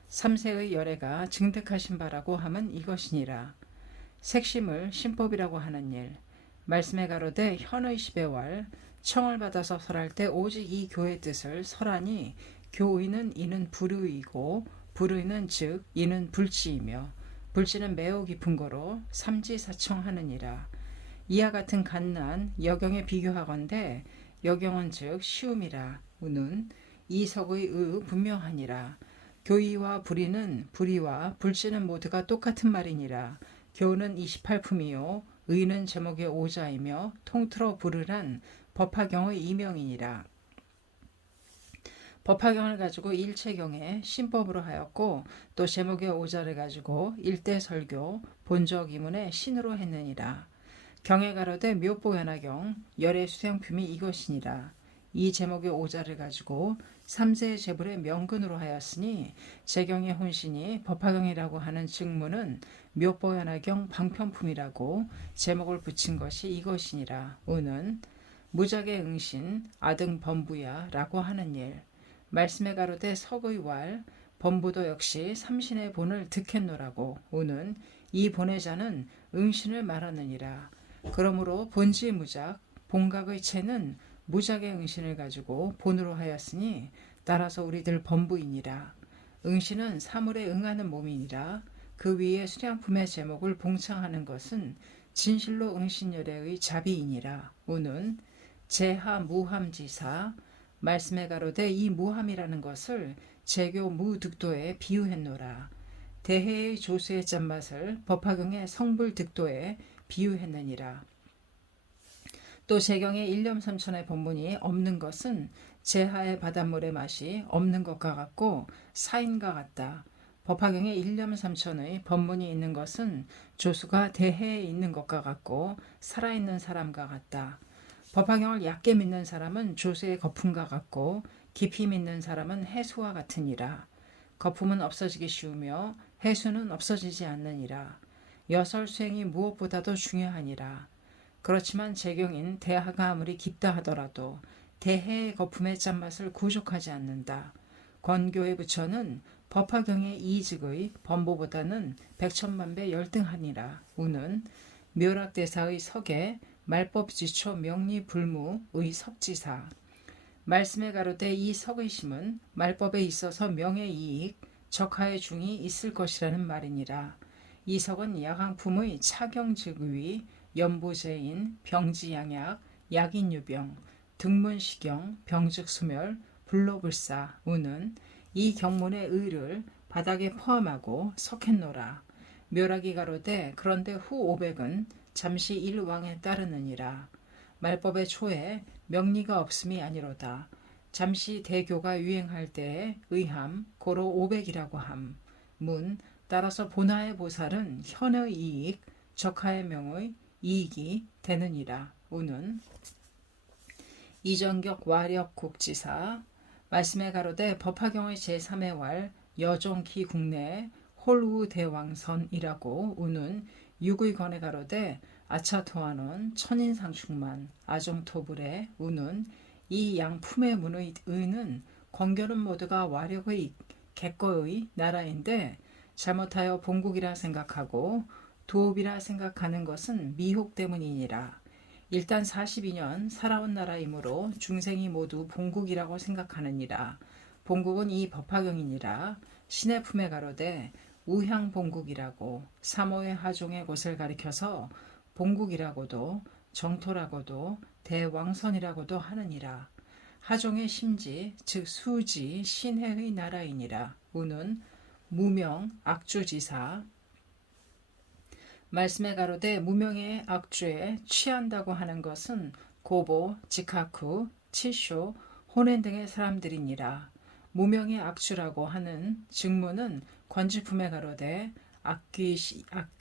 삼세의 열애가 증득하신 바라고 함은 이것이니라. 색심을 신법이라고 하는 일. 말씀에 가로되 현의 시배왈 청을 받아서 설할 때 오직 이 교의 뜻을 설하니 교의는 이는 불의이고 불의는 즉 이는 불지이며 불지는 매우 깊은 거로 삼지사청하느니라. 이와 같은 갓난 여경에 비교하건대 여경은 즉 쉬움이라. 우는 이석의 의 분명하니라. 교의와 불의는 불의와 불지는 모두가 똑같은 말이니라. 교는 28품이요 의는 제목의 오자이며 통틀어 불의란 법화경의 이명이니라. 법화경을 가지고 일체경에 신법으로 하였고 또 제목의 오자를 가지고 일대설교 본적이문의 신으로 했느니라. 경에 가로되 묘보연화경 열의 수생품이 이것이니라. 이 제목의 오자를 가지고 삼세 제불의 명근으로 하였으니 제경의 혼신이 법화경이라고 하는 증문은 묘보연화경 방편품이라고 제목을 붙인 것이 이것이니라. 오는 무작의 응신 아등 범부야라고 하는 일. 말씀에 가로되 석의왈 범부도 역시 삼신의 본을 득했노라고. 오는 이 본의 자는 응신을 말하느니라. 그러므로 본지 무작 본각의 체는 무작의 응신을 가지고 본으로 하였으니 따라서 우리들 범부이니라. 응신은 사물에 응하는 몸이니라. 그 위에 수량품의 제목을 봉창하는 것은 진실로 응신열애의 자비이니라. 오는 제하 무함지사 말씀에 가로되 이 무함이라는 것을 제교 무득도에 비유했노라. 대해의 조수의 짠맛을 법화경의 성불득도에 비유했느니라. 또 제경의 일념삼천의 본문이 없는 것은 제하의 바닷물의 맛이 없는 것과 같고 사인과 같다. 법화경의 일념삼천의 본문이 있는 것은 조수가 대해에 있는 것과 같고 살아있는 사람과 같다. 법화경을 얕게 믿는 사람은 조수의 거품과 같고 깊이 믿는 사람은 해수와 같으니라. 거품은 없어지기 쉬우며 해수는 없어지지 않느니라. 여설 수행이 무엇보다도 중요하니라. 그렇지만 제경인 대하가 아무리 깊다 하더라도 대해의 거품의 짠맛을 구족하지 않는다. 권교의 부처는 법화경의 이직의 범보보다는 백천만배 열등하니라. 우는 묘락대사의 석에 말법지초 명리불무의 석지사 말씀에 가로되 이 석의심은 말법에 있어서 명예이익 적하의 중이 있을 것이라는 말이니라. 이 석은 야광품의 차경즉위 연보제인 병지양약 약인유병 등문시경 병즉수멸 불로불사 우는 이 경문의 의를 바닥에 포함하고 석했노라. 묘락이 가로되 그런데 후 500은 잠시 일왕에 따르느니라. 말법의 초에 명리가 없음이 아니로다. 잠시 대교가 유행할 때에 의함 고로 500이라고 함. 문 따라서 본하의 보살은 현의 이익 적하의 명의 이익이 되느니라. 우는 이정격 와력국지사 말씀에 가로되 법화경의 제3의 왈 여종기 국내 홀우대왕선이라고 우는 육의건에 가로되 아차토하는 천인상충만 아종토불에 우는 이 양품의 문의 의는 권결은 모두가 와력의 객거의 나라인데 잘못하여 본국이라 생각하고 도읍이라 생각하는 것은 미혹 때문이니라. 일단 42년 살아온 나라이므로 중생이 모두 본국이라고 생각하느니라. 본국은 이 법화경이니라. 신의 품에 가로되 우향본국이라고 사모의 하종의 곳을 가리켜서 본국이라고도 정토라고도 대왕선이라고도 하느니라. 하종의 심지 즉 수지 신해의 나라이니라. 우는 무명 악주지사 말씀에 가로되 무명의 악주에 취한다고 하는 것은 고보, 직하쿠, 치쇼, 호넨 등의 사람들이니라. 무명의 악주라고 하는 증문은 권지품에 가로되 악귀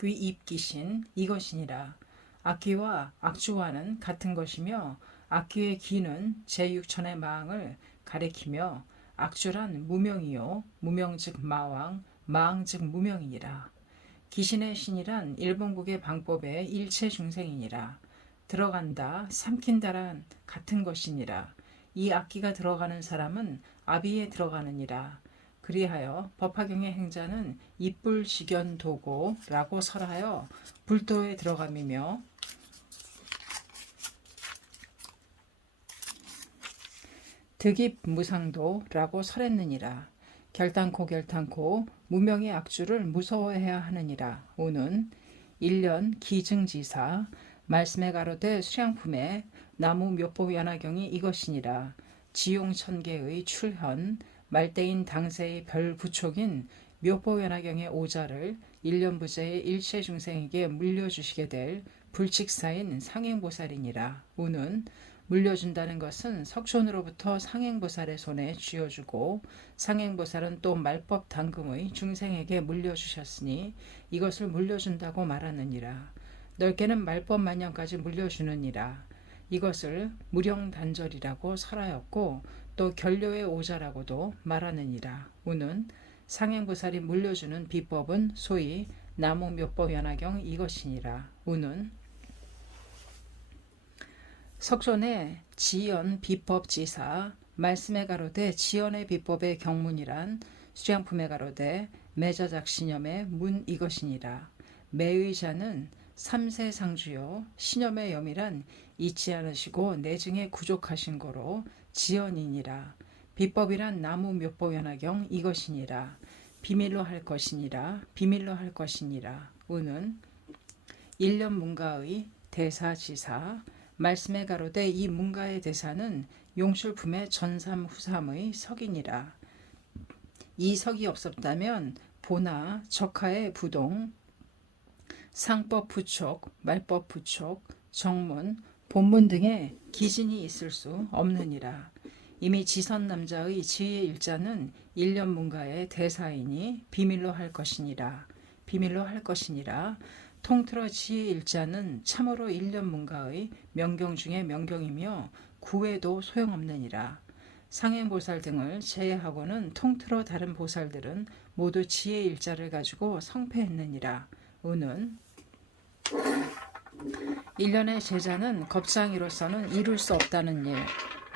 입기신 이것이니라. 악귀와 악주와는 같은 것이며 악귀의 기는 제6천의 마왕을 가리키며 악주란 무명이요 무명 즉 마왕 마왕 즉 무명이니라. 기신의 신이란 일본국의 방법의 일체 중생이니라. 들어간다 삼킨다란 같은 것이니라. 이 악기가 들어가는 사람은 아비에 들어가느니라. 그리하여 법화경의 행자는 입불식연도고라고 설하여 불도에 들어감이며 득입무상도라고 설했느니라. 결단코 무명의 악주를 무서워해야 하느니라. 오는 1년 기증지사 말씀에 가로되 수량품에 나무 묘법연화경이 이것이니라. 지용천계의 출현 말대인 당세의 별부촉인 묘법연화경의 오자를 1년부제의 일체중생에게 물려주시게 될 불칙사인 상행보살이니라. 우는 물려준다는 것은 석촌으로부터 상행보살의 손에 쥐어주고 상행보살은 또 말법 당금의 중생에게 물려주셨으니 이것을 물려준다고 말하느니라. 넓게는 말법 만년까지 물려주느니라. 이것을 무령단절이라고 설하였고 또 결료의 오자라고도 말하느니라. 우는 상행보살이 물려주는 비법은 소위 나무묘법연화경 이것이니라. 우는 석존의 지연 비법지사 말씀에 가로되 지연의 비법의 경문이란 수량품에 가로되 매자작신념의 문 이것이니라. 매의자는 삼세상주요 신념의 염이란 잊지 않으시고 내증에 구족하신 거로 지연이니라. 비법이란 나무묘법연화경 이것이니라. 비밀로 할 것이니라. 비밀로 할 것이니라. 우는 일념문가의 대사지사 말씀에 가로되 이 문가의 대사는 용출품의 전삼후삼의 석이니라. 이 석이 없었다면 보나 적하의 부동 상법 부촉 말법 부촉 정문 본문 등의 기진이 있을 수 없느니라. 이미 지선남자의 지혜 일자는 일념문가의 대사이니 비밀로 할 것이니라. 비밀로 할 것이니라. 통틀어 지혜 일자는 참으로 일념문가의 명경 중에 명경이며 구해도 소용없느니라. 상행보살 등을 제외하고는 통틀어 다른 보살들은 모두 지혜 일자를 가지고 성패했느니라. 우는 일련의 제자는 겁상이로서는 이룰 수 없다는 일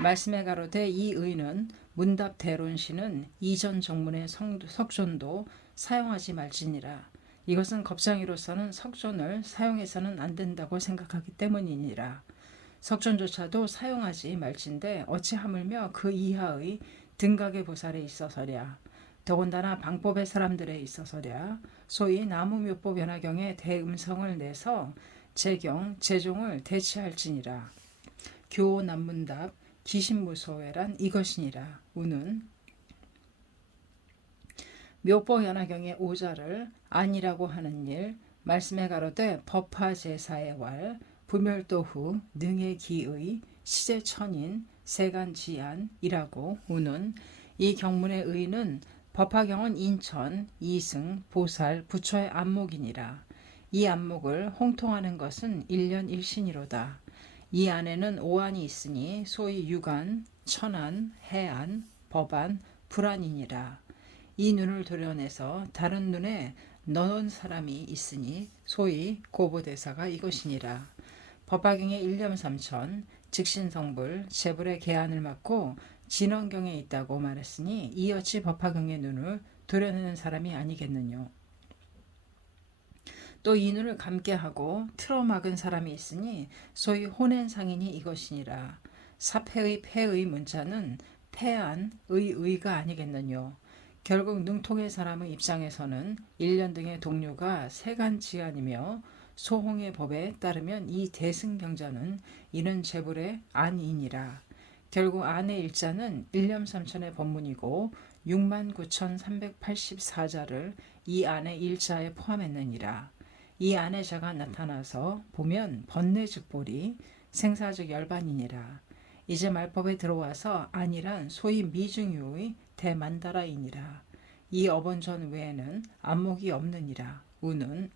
말씀에 가로되 이 의는 문답 대론시는 이전 정문의 석존도 사용하지 말지니라. 이것은 겁상이로서는 석존을 사용해서는 안 된다고 생각하기 때문이니라. 석존조차도 사용하지 말진데 어찌 하물며 그 이하의 등각의 보살에 있어서랴. 더군다나 방법의 사람들에 있어서랴. 소위 나무묘법 연화경에 대음성을 내서 제경, 제종을 대치할지니라. 교난문답 기신무소회란 이것이니라. 우는 묘법연화경의 오자를 아니라고 하는 일 말씀에 가로되 법화제사의 왈 부멸도후 능의 기의 시제천인 세간지안이라고 우는 이 경문의 의는 법화경은 인천, 이승, 보살, 부처의 안목이니라. 이 안목을 홍통하는 것은 일련일신이로다. 이 안에는 오안이 있으니 소위 유관, 천안, 해안, 법안, 불안이니라. 이 눈을 도려내서 다른 눈에 넣은 사람이 있으니 소위 고보대사가 이것이니라. 법화경의 일념삼천, 즉신성불, 재불의 개안을 맡고 진원경에 있다고 말했으니 이 어찌 법화경의 눈을 도려내는 사람이 아니겠느뇨. 또 이 눈을 감게 하고 틀어막은 사람이 있으니 소위 혼행상인이 이것이니라. 사패의 패의 문자는 패안의 의가 아니겠느뇨. 결국 능통의 사람의 입장에서는 일련 등의 동료가 세간지안이며 소홍의 법에 따르면 이 대승경자는 이는 재불의 안이니라. 결국 안의 일자는 일념삼천의 법문이고 69,384자를 이 안의 일자에 포함했느니라. 이 안의 자가 나타나서 보면 번뇌즉볼이 생사즉 열반이니라. 이제 말법에 들어와서 안이란 소위 미중유의 대만다라이니라. 이 어번전 외에는 안목이 없느니라. 우는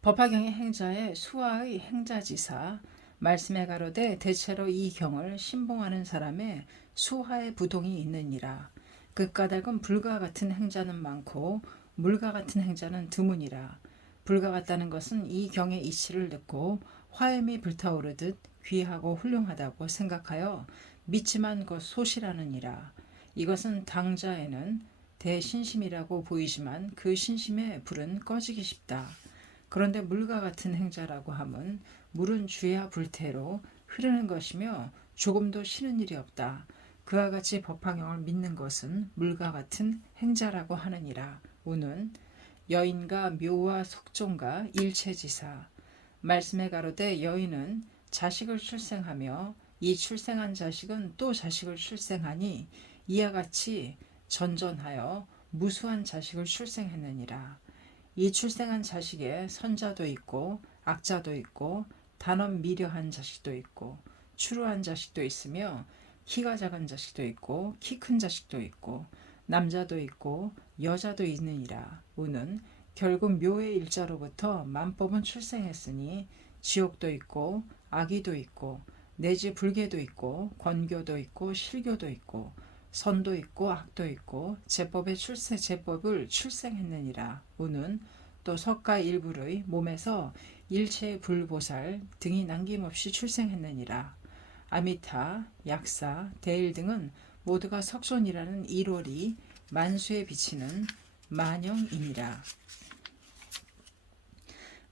법화경의 행자의 수화의 행자지사 말씀에 가로되 대체로 이 경을 신봉하는 사람의 수화의 부동이 있느니라. 그 까닭은 불과 같은 행자는 많고 물과 같은 행자는 드무니라. 불과 같다는 것은 이 경의 이치를 듣고 화염이 불타오르듯 귀하고 훌륭하다고 생각하여 믿지만 그 소시라느니라. 이것은 당자에는 대신심이라고 보이지만 그 신심의 불은 꺼지기 쉽다. 그런데 물과 같은 행자라고 함은 물은 주야 불태로 흐르는 것이며 조금도 쉬는 일이 없다. 그와 같이 법화경을 믿는 것은 물과 같은 행자라고 하느니라. 우는 여인과 묘와 석종과 일체지사 말씀에 가로되 여인은 자식을 출생하며 이 출생한 자식은 또 자식을 출생하니 이와 같이 전전하여 무수한 자식을 출생했느니라. 이 출생한 자식에 선자도 있고 악자도 있고 단언 미려한 자식도 있고 추루한 자식도 있으며 키가 작은 자식도 있고 키 큰 자식도 있고 남자도 있고 여자도 있느니라. 우는 결국 묘의 일자로부터 만법은 출생했으니 지옥도 있고 악의도 있고 내지 불계도 있고 권교도 있고 실교도 있고 선도 있고 악도 있고 제법을 출생했느니라. 우는 또 석가 일불의 몸에서 일체의 불보살 등이 남김없이 출생했느니라. 아미타, 약사, 대일 등은 모두가 석존이라는 일월이 만수에 비치는 만영이니라.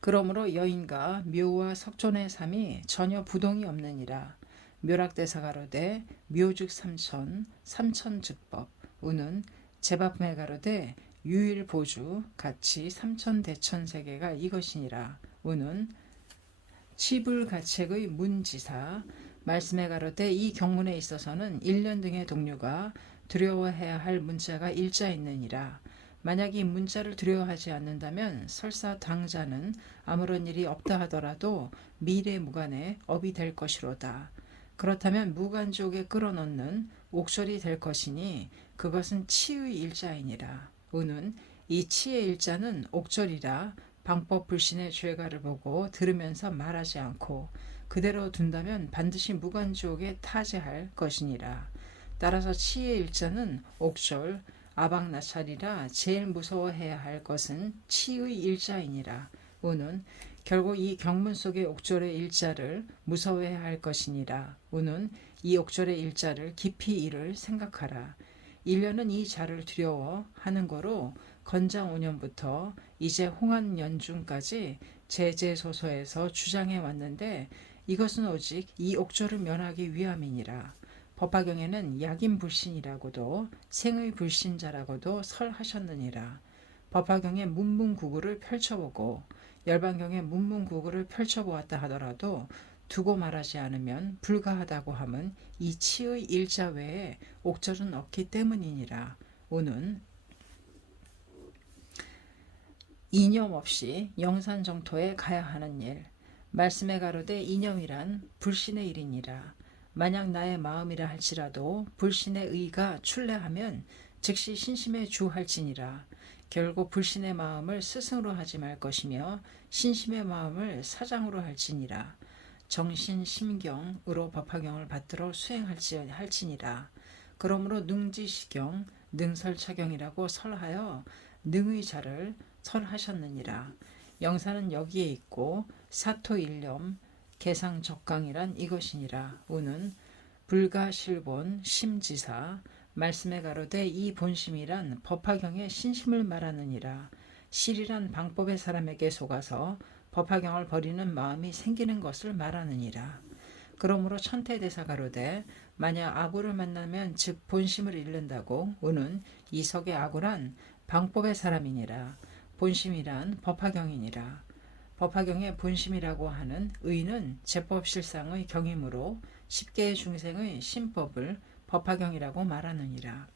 그러므로 여인과 묘와 석존의 삶이 전혀 부동이 없느니라. 묘락대사가로되 묘즉 삼천, 삼천즉법. 우는 제밥매 가로되 유일보주 같이 삼천대천세계가 이것이니라. 우는 치불가책의 문지사 말씀에 가로되 이 경문에 있어서는 1년 등의 동료가 두려워해야 할 문자가 일자 있느니라. 만약 이 문자를 두려워하지 않는다면 설사 당자는 아무런 일이 없다 하더라도 미래 무간에 업이 될 것이로다. 그렇다면 무간족에 끌어넣는 옥절이 될 것이니 그것은 치의 일자이니라. 우는 이 치의 일자는 옥절이라 방법 불신의 죄가를 보고 들으면서 말하지 않고 그대로 둔다면 반드시 무간족에 타제할 것이니라. 따라서 치의 일자는 옥절, 아박나찰이라 제일 무서워해야 할 것은 치의 일자이니라. 우는 결국 이 경문 속의 옥절의 일자를 무서워해야 할 것이니라. 우는 이 옥절의 일자를 깊이 이를 생각하라. 인류는 이 자를 두려워하는 거로 건장 5년부터 이제 홍안연중까지 제제소서에서 주장해 왔는데 이것은 오직 이 옥절을 면하기 위함이니라. 법화경에는 약인불신이라고도 생의 불신자라고도 설하셨느니라. 법화경의 문문구구를 펼쳐보고 열반경의 문문구구를 펼쳐보았다 하더라도 두고 말하지 않으면 불가하다고 함은 이 치의 일자 외에 옥절은 없기 때문이니라. 오는 이념 없이 영산정토에 가야 하는 일. 말씀에 가로되 이념이란 불신의 일이니라. 만약 나의 마음이라 할지라도 불신의 의가 출래하면 즉시 신심에 주할지니라. 결국 불신의 마음을 스승으로 하지 말 것이며 신심의 마음을 사장으로 할지니라. 정신심경으로 법화경을 받들어 수행할지니라. 그러므로 능지시경, 능설차경이라고 설하여 능의 자를 설하셨느니라. 영사는 여기에 있고 사토일념, 개상적강이란 이것이니라. 우는 불가실본 심지사 말씀에 가로되 이 본심이란 법화경의 신심을 말하느니라. 실이란 방법의 사람에게 속아서 법화경을 버리는 마음이 생기는 것을 말하느니라. 그러므로 천태대사 가로되 만약 아구를 만나면 즉 본심을 잃는다고. 우는 이석의 아구란 방법의 사람이니라. 본심이란 법화경이니라. 법화경의 본심이라고 하는 의는 제법실상의 경이므로 10개의 중생의 신법을 법화경이라고 말하느니라.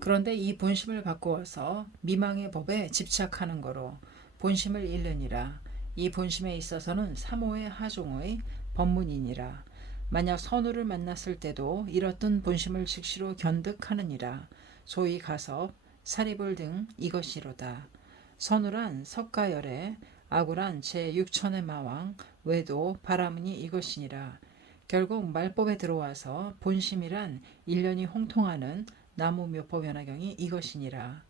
그런데 이 본심을 바꾸어서 미망의 법에 집착하는 거로 본심을 잃느니라. 이 본심에 있어서는 삼오의 하종의 법문이니라. 만약 선우를 만났을 때도 잃었던 본심을 즉시로 견득하느니라. 소위 가섭, 사리불 등 이것이로다. 선우란 석가열애, 아구란 제6천의 마왕, 외도, 바라문이 이것이니라. 결국 말법에 들어와서 본심이란 일련이 홍통하는 나무묘법연화경이 이것이니라.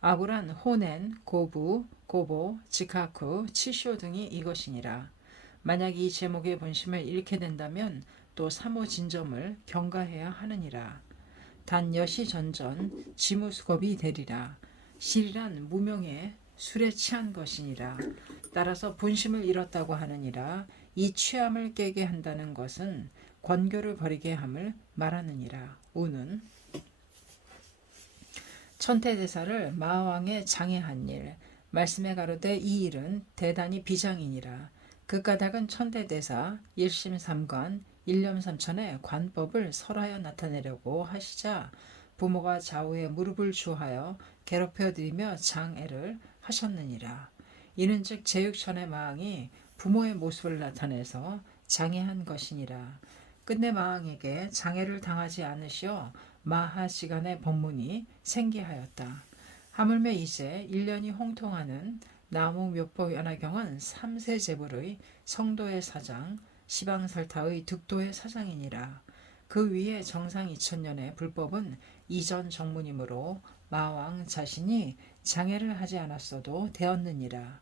아구란 호넨, 고부, 고보, 지카쿠, 치쇼 등이 이것이니라. 만약 이 제목의 본심을 잃게 된다면 또 삼오진점을 경가해야 하느니라. 단 여시전전 지무수겁이 되리라. 실이란 무명의 술에 취한 것이니라. 따라서 본심을 잃었다고 하느니라. 이 취함을 깨게 한다는 것은 권교를 버리게 함을 말하느니라. 오는 천태대사를 마왕에 장애한 일. 말씀에 가로되 이 일은 대단히 비장이니라. 그 까닭은 천태대사 일심삼관 일념삼천의 관법을 설하여 나타내려고 하시자 부모가 좌우에 무릎을 주하여 괴롭혀드리며 장애를 하셨느니라. 이는 즉 제6천의 마왕이 부모의 모습을 나타내서 장애한 것이니라. 끝내 마왕에게 장애를 당하지 않으시어 마하시간의 법문이 생기하였다. 하물며 이제 1년이 홍통하는 나무 묘법 연화경은 3세 제불의 성도의 사장, 시방설타의 득도의 사장이니라. 그 위에 정상 2000년의 불법은 이전 정문이므로 마왕 자신이 장애를 하지 않았어도 되었느니라.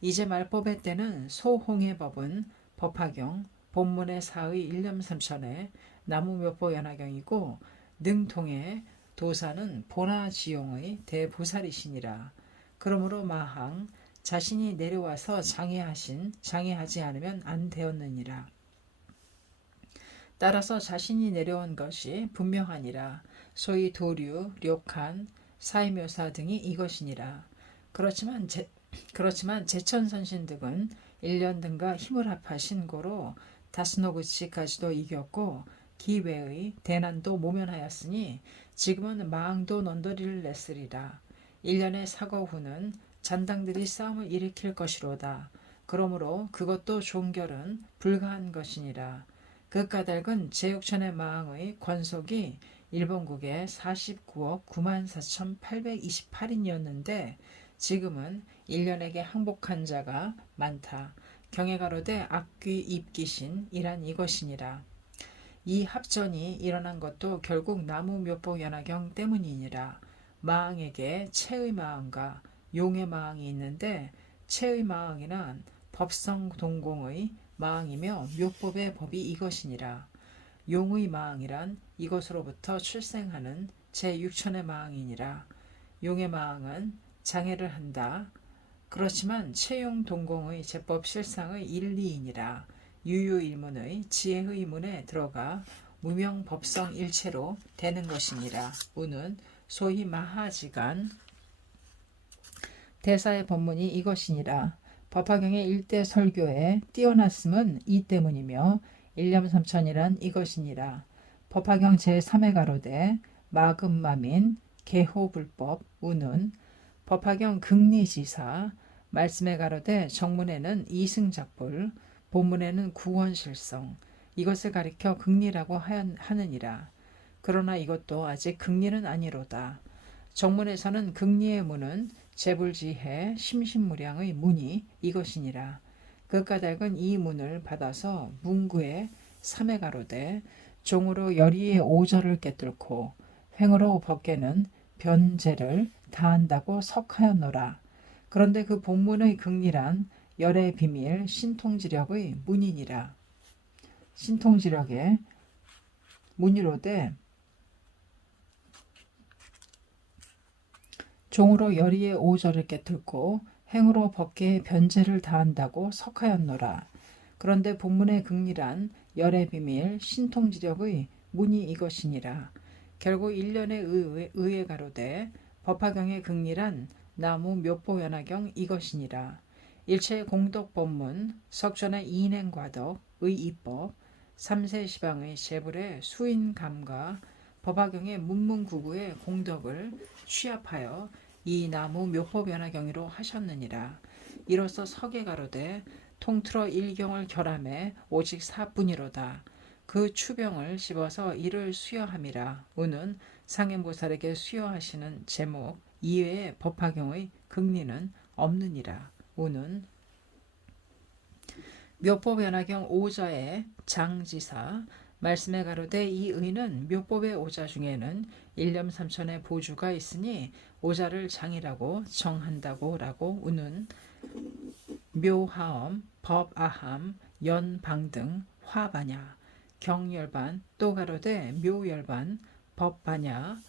이제 말법의 때는 소홍의 법은 법화경, 본문의 사의 일념삼천의 나무묘법 연화경이고 능통의 도사는 보나지용의 대보살이시니라. 그러므로 마항 자신이 내려와서 장애하지 않으면 안 되었느니라. 따라서 자신이 내려온 것이 분명하니라. 소위 도류, 료칸, 사이묘사 등이 이것이니라. 그렇지만 제천선신 등은 1년 등과 힘을 합하신 고로 다스노구치까지도 이겼고 기외의 대난도 모면하였으니 지금은 마항도 넌더리를 냈으리라. 1년의 사거 후는 잔당들이 싸움을 일으킬 것이로다. 그러므로 그것도 종결은 불가한 것이니라. 그 까닭은 제6천의 마항의 권속이 일본국에 49억 94,828인이었는데 지금은 1년에게 항복한 자가 많다. 경외가로되 악귀 입기신이란 이것이니라. 이 합전이 일어난 것도 결국 나무 묘법 연화경 때문이니라. 마항에게 채의 마항과 용의 마항이 있는데 채의 마항이란 법성 동공의 마항이며 묘법의 법이 이것이니라. 용의 마항이란 이것으로부터 출생하는 제6천의 마항이니라. 용의 마항은 장애를 한다. 그렇지만 채용 동공의 제법 실상의 일리이니라. 유유일문의 지혜의 문에 들어가 무명법성 일체로 되는 것이니라. 우는 소위 마하지간 대사의 법문이 이것이니라. 법화경의 일대 설교에 뛰어났음은 이 때문이며 일념삼천이란 이것이니라. 법화경 제3회 가로되 마금마민 개호불법 우는 법화경 극리지사 말씀에 가로되 정문에는 이승작불 본문에는 구원실성 이것을 가리켜 극리라고 하느니라. 그러나 이것도 아직 극리는 아니로다. 정문에서는 극리의 문은 재불지해 심신무량의 문이 이것이니라. 그 까닭은 이 문을 받아서 문구에 3회 가로되 종으로 열의의 오절을 깨뚫고 횡으로 법계는 변제를 다한다고 석하였노라. 그런데 그 본문의 극리란 열의 비밀 신통지력의 문이니라. 신통지력의 문이로되 종으로 열의의 오절을 깨뚫고 행으로 법계의 변제를 다한다고 석하였노라. 그런데 본문의 극리란 열의 비밀 신통지력의 문이 이것이니라. 결국 1년의 의에 가로되 법화경의 극리란 나무 묘법 연화경 이것이니라. 일체의 공덕 법문 석전의 이인행과덕의 이법 3세 시방의 제불의 수인감과 법화경의 문문구구의 공덕을 취합하여 이 나무 묘법 연화경이로 하셨느니라. 이로써 석에 가로되 통틀어 일경을 결함해 오직 사뿐이로다. 그 추병을 씹어서 이를 수여함이라. 우는 상행보살에게 수여하시는 제목 이외의 법화경의 극리는 없느니라. 우는 묘법 연화경 오자의 장지사 말씀에 가로되 이 의는 묘법의 오자 중에는 일념삼천의 보주가 있으니 오자를 장이라고 정한다고 라고 우는 묘하엄, 법아함, 연방 등 화바냐 경열반 또 가로되 묘열반, 법바냐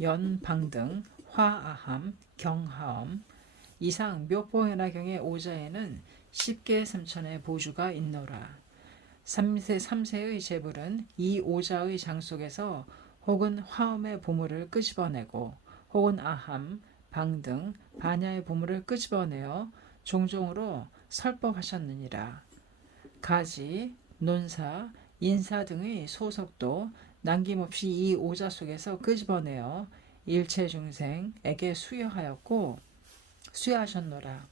연방 등 화아함, 경하엄 이상 묘법연화경의 오자에는 10개 삼천의 보주가 있노라. 3세의 제불은 이 오자의 장 속에서 혹은 화엄의 보물을 끄집어내고 혹은 아함, 방 등 반야의 보물을 끄집어내어 종종으로 설법하셨느니라. 가지, 논사, 인사 등의 소속도 남김없이 이 오자 속에서 끄집어내어 일체 중생에게 수여하셨노라.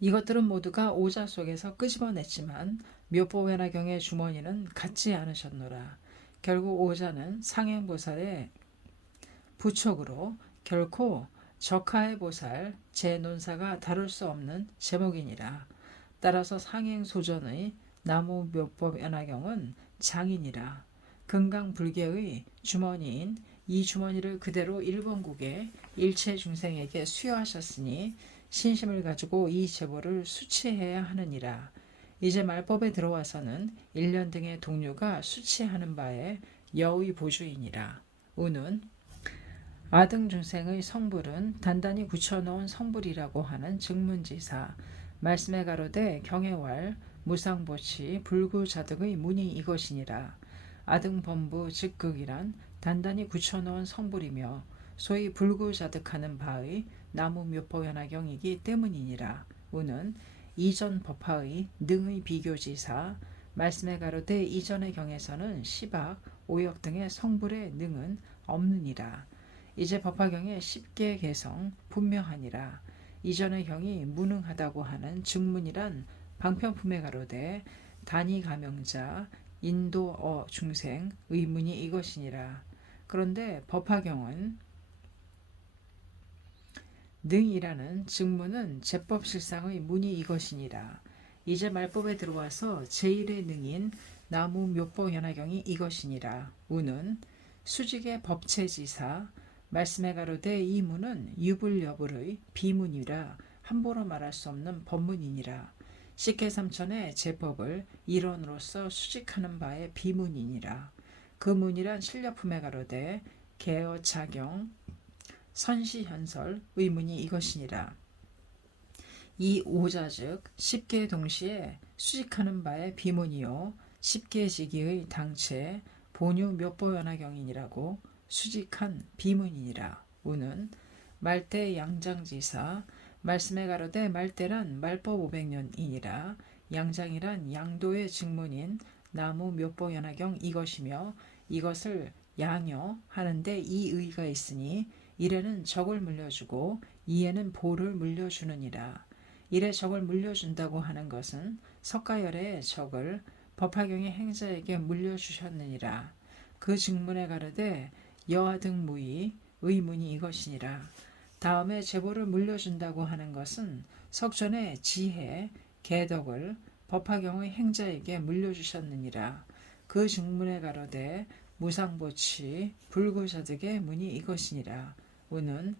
이것들은 모두가 오자 속에서 끄집어냈지만 묘법연화경의 주머니는 갖지 않으셨노라. 결국 오자는 상행보살의 부촉으로 결코 적하의 보살 제논사가 다룰 수 없는 제목이니라. 따라서 상행소전의 나무묘법연화경은 장이니라. 금강불개의 주머니인 이 주머니를 그대로 일본국의 일체 중생에게 수여하셨으니 신심을 가지고 이 제보를 수치해야 하느니라. 이제 말법에 들어와서는 1년 등의 동료가 수치하는 바에 여의 보주이니라. 우는 아등 중생의 성불은 단단히 굳혀놓은 성불이라고 하는 증문지사 말씀에 가로되 경애왈 무상보치 불구자득의 문이 이것이니라. 아등범부 즉극이란 단단히 굳혀놓은 성불이며 소위 불구자득하는 바의 나무묘법연화경이기 때문이니라. 우는 이전 법화의 능의 비교지사 말씀에 가로되 이전의 경에서는 시박, 오역 등의 성불의 능은 없느니라. 이제 법화경의 10개 개성 분명하니라. 이전의 경이 무능하다고 하는 증문이란 방편품에 가로되 단위 가명자 인도어 중생 의문이 이것이니라. 그런데 법화경은 능이라는 증문은 제법실상의 문이 이것이니라. 이제 말법에 들어와서 제1의 능인 나무묘법연화경이 이것이니라. 우는 수직의 법체지사 말씀에 가로되 이 문은 유불여불의 비문이라 함부로 말할 수 없는 법문이니라. 식혜삼천의 제법을 일원으로서 수직하는 바의 비문이니라. 그 문이란 실력품에 가로되 개어차경 선시현설 의문이 이것이니라. 이 오자즉 10개 동시에 수직하는 바의 비문이요 10개 지기의 당체 본유 묘법연화경이니라고 수직한 비문이니라. 우는 말대 양장지사 말씀에 가로되 말대란 말법 500년이니라. 양장이란 양도의 증문인 나무 묘법연화경 이것이며 이것을 양여 하는데 이 의가 있으니 일에는 적을 물려주고 이에는 보를 물려주느니라. 일에 적을 물려준다고 하는 것은 석가열의 적을 법화경의 행자에게 물려주셨느니라. 그 증문에 가로되 여하등무의 의문이 이것이니라. 다음에 제보를 물려준다고 하는 것은 석전의 지혜, 개덕을 법화경의 행자에게 물려주셨느니라. 그 증문에 가로되 무상보치 불구자득의 문이 이것이니라. 우는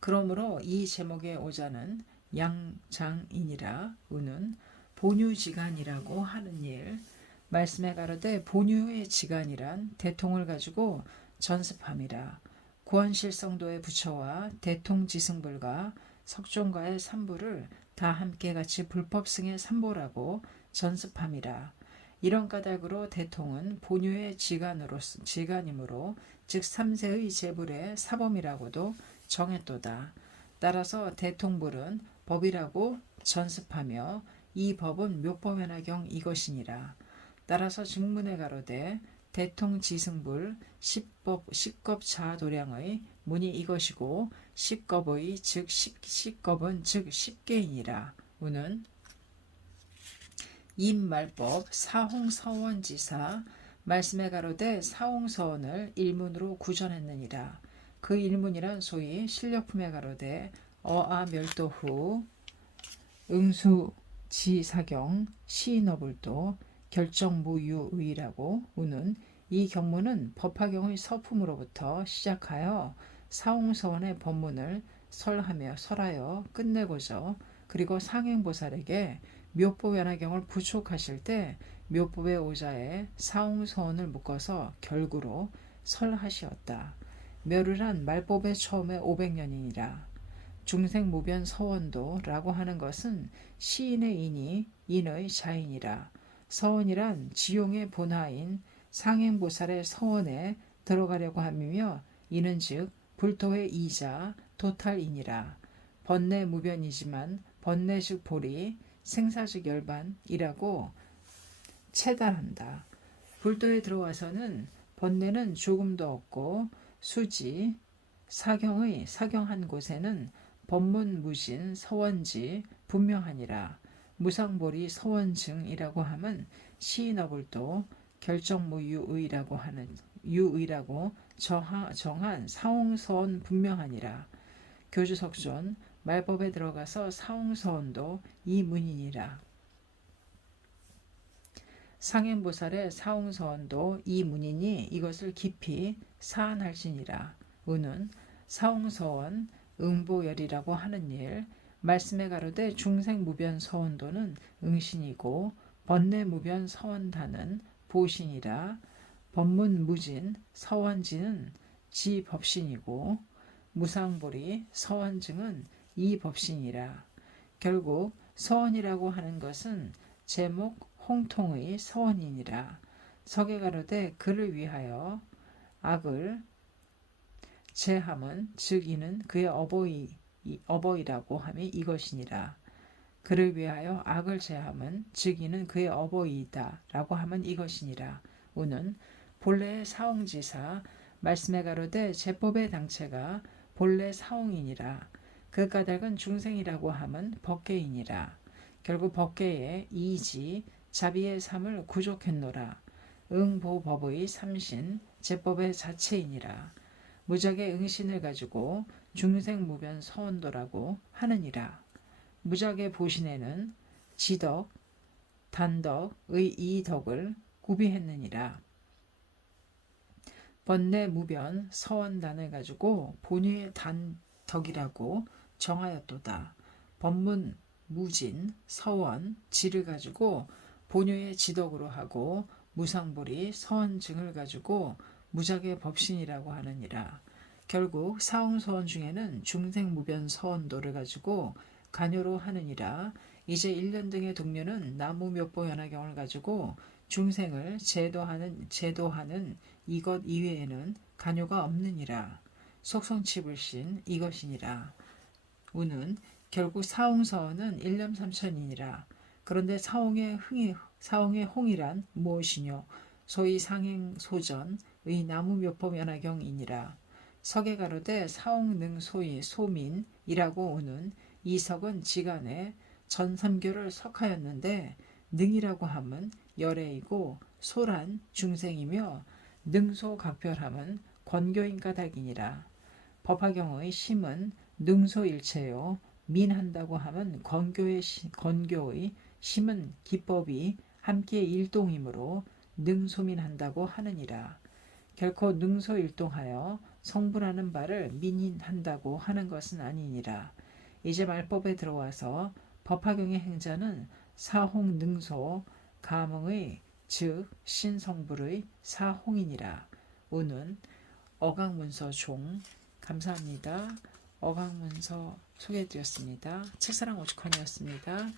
그러므로 이 제목의 오자는 양장이니라. 우는 본유지간이라고 하는 일 말씀에 가로되 본유의 지간이란 대통을 가지고 전습함이라. 구원실성도의 부처와 대통지승불과 석종과의 삼부를 다 함께 같이 불법승의 삼보라고 전습함이라. 이런 까닭으로 대통은 본유의 지간이므로 즉 삼세의 제불의 사범이라고도 정했도다. 따라서 대통불은 법이라고 전습하며 이 법은 묘법연화경 이것이니라. 따라서 증문에 가로되 대통지승불 십겁자도량의 문이 이것이고 십겁의 즉 십겁은 즉 십계이니라. 우는 임말법 사홍서원지사 말씀에 가로되 사홍서원을 일문으로 구전했느니라. 그 일문이란 소위 실력품에 가로되 어아멸도후 응수지사경 시인어불도 결정무유의라고. 우는 이 경문은 법화경의 서품으로부터 시작하여 사홍서원의 법문을 설하여 끝내고자 그리고 상행보살에게 묘법연화경을 부촉하실 때 묘법의 오자에 사홍서원을 묶어서 결구로 설하시었다. 멸이란 말법의 처음에 500년이니라. 중생무변 서원도라고 하는 것은 시인의 인이 인의 자인이라. 서원이란 지용의 본하인 상행보살의 서원에 들어가려고 함이며 이는 즉 불토의 이자 도탈이니라. 번뇌 무변이지만 번뇌즉 보리 생사즉 열반이라고 체달한다. 불도에 들어와서는 번뇌는 조금도 없고 수지 사경한 곳에는 법문무진 서원지 분명하니라. 무상보리 서원증이라고 하면 시인어불도 결정무유의라고 하는 유의라고 정한 사홍서원 분명하니라. 교주석존 말법에 들어가서 사홍서원도 이 문이니라. 상행보살의 사홍서원도 이 문이니 이것을 깊이 사안할지니라. 우는 사홍서원 응보열이라고 하는 일, 말씀에 가로되 중생무변 서원도는 응신이고 번뇌무변 서원단은 보신이라. 법문무진 서원지는 지법신이고 무상보리 서원증은 이법신이라. 결국 서원이라고 하는 것은 제목 홍통의 서원이니라. 석에 가로되 그를 위하여 악을 제함은 즉 이는 그의 어버이라고 함이 이것이니라. 그를 위하여 악을 제함은 즉 이는 그의 어버이이다 라고 하면 이것이니라. 우는 본래의 사홍지사 말씀에 가로되 제법의 당체가 본래 사홍이니라. 그 까닭은 중생이라고 함은 법계이니라. 결국 법계의 이지 자비의 삶을 구족했노라. 응보법의 삼신 제법의 자체이니라. 무작의 응신을 가지고 중생무변 서원도라고 하느니라. 무작의 보신에는 지덕, 단덕의 이덕을 구비했느니라. 번뇌무변 서원단을 가지고 본유의 단덕이라고 정하였도다. 법문 무진 서원 지를 가지고 본유의 지덕으로 하고 무상보리 서원증을 가지고 무작의 법신이라고 하느니라. 결국 사홍서원 중에는 중생무변 서원도를 가지고 간요로 하느니라. 이제 1년 등의 동료는 나무묘보 연화경을 가지고 중생을 제도하는 이것 이외에는 간요가 없느니라. 속성치불신 이것이니라. 우는 결국 사홍서원은 일념삼천이니라. 그런데 사홍의 홍이란 무엇이뇨? 소위 상행소전의 나무묘법 연화경이니라. 석에 가로되 사홍능 소위 소민이라고 우는 이 석은 지간에 전삼교를 석하였는데 능이라고 함은 열애이고 소란 중생이며 능소각별함은 권교인 까닭이니라. 법화경의 심은 능소일체요 민한다고 하면 권교의 심은 기법이 함께 일동이므로 능소민한다고 하느니라. 결코 능소일동하여 성불하는 바를 민인한다고 하는 것은 아니니라. 이제 말법에 들어와서 법화경의 행자는 사홍능소 가몽의 즉 신성불의 사홍이니라. 우는 어강문서 종 감사합니다. 어강문서 소개해드렸습니다. 책사랑 오죽헌이었습니다.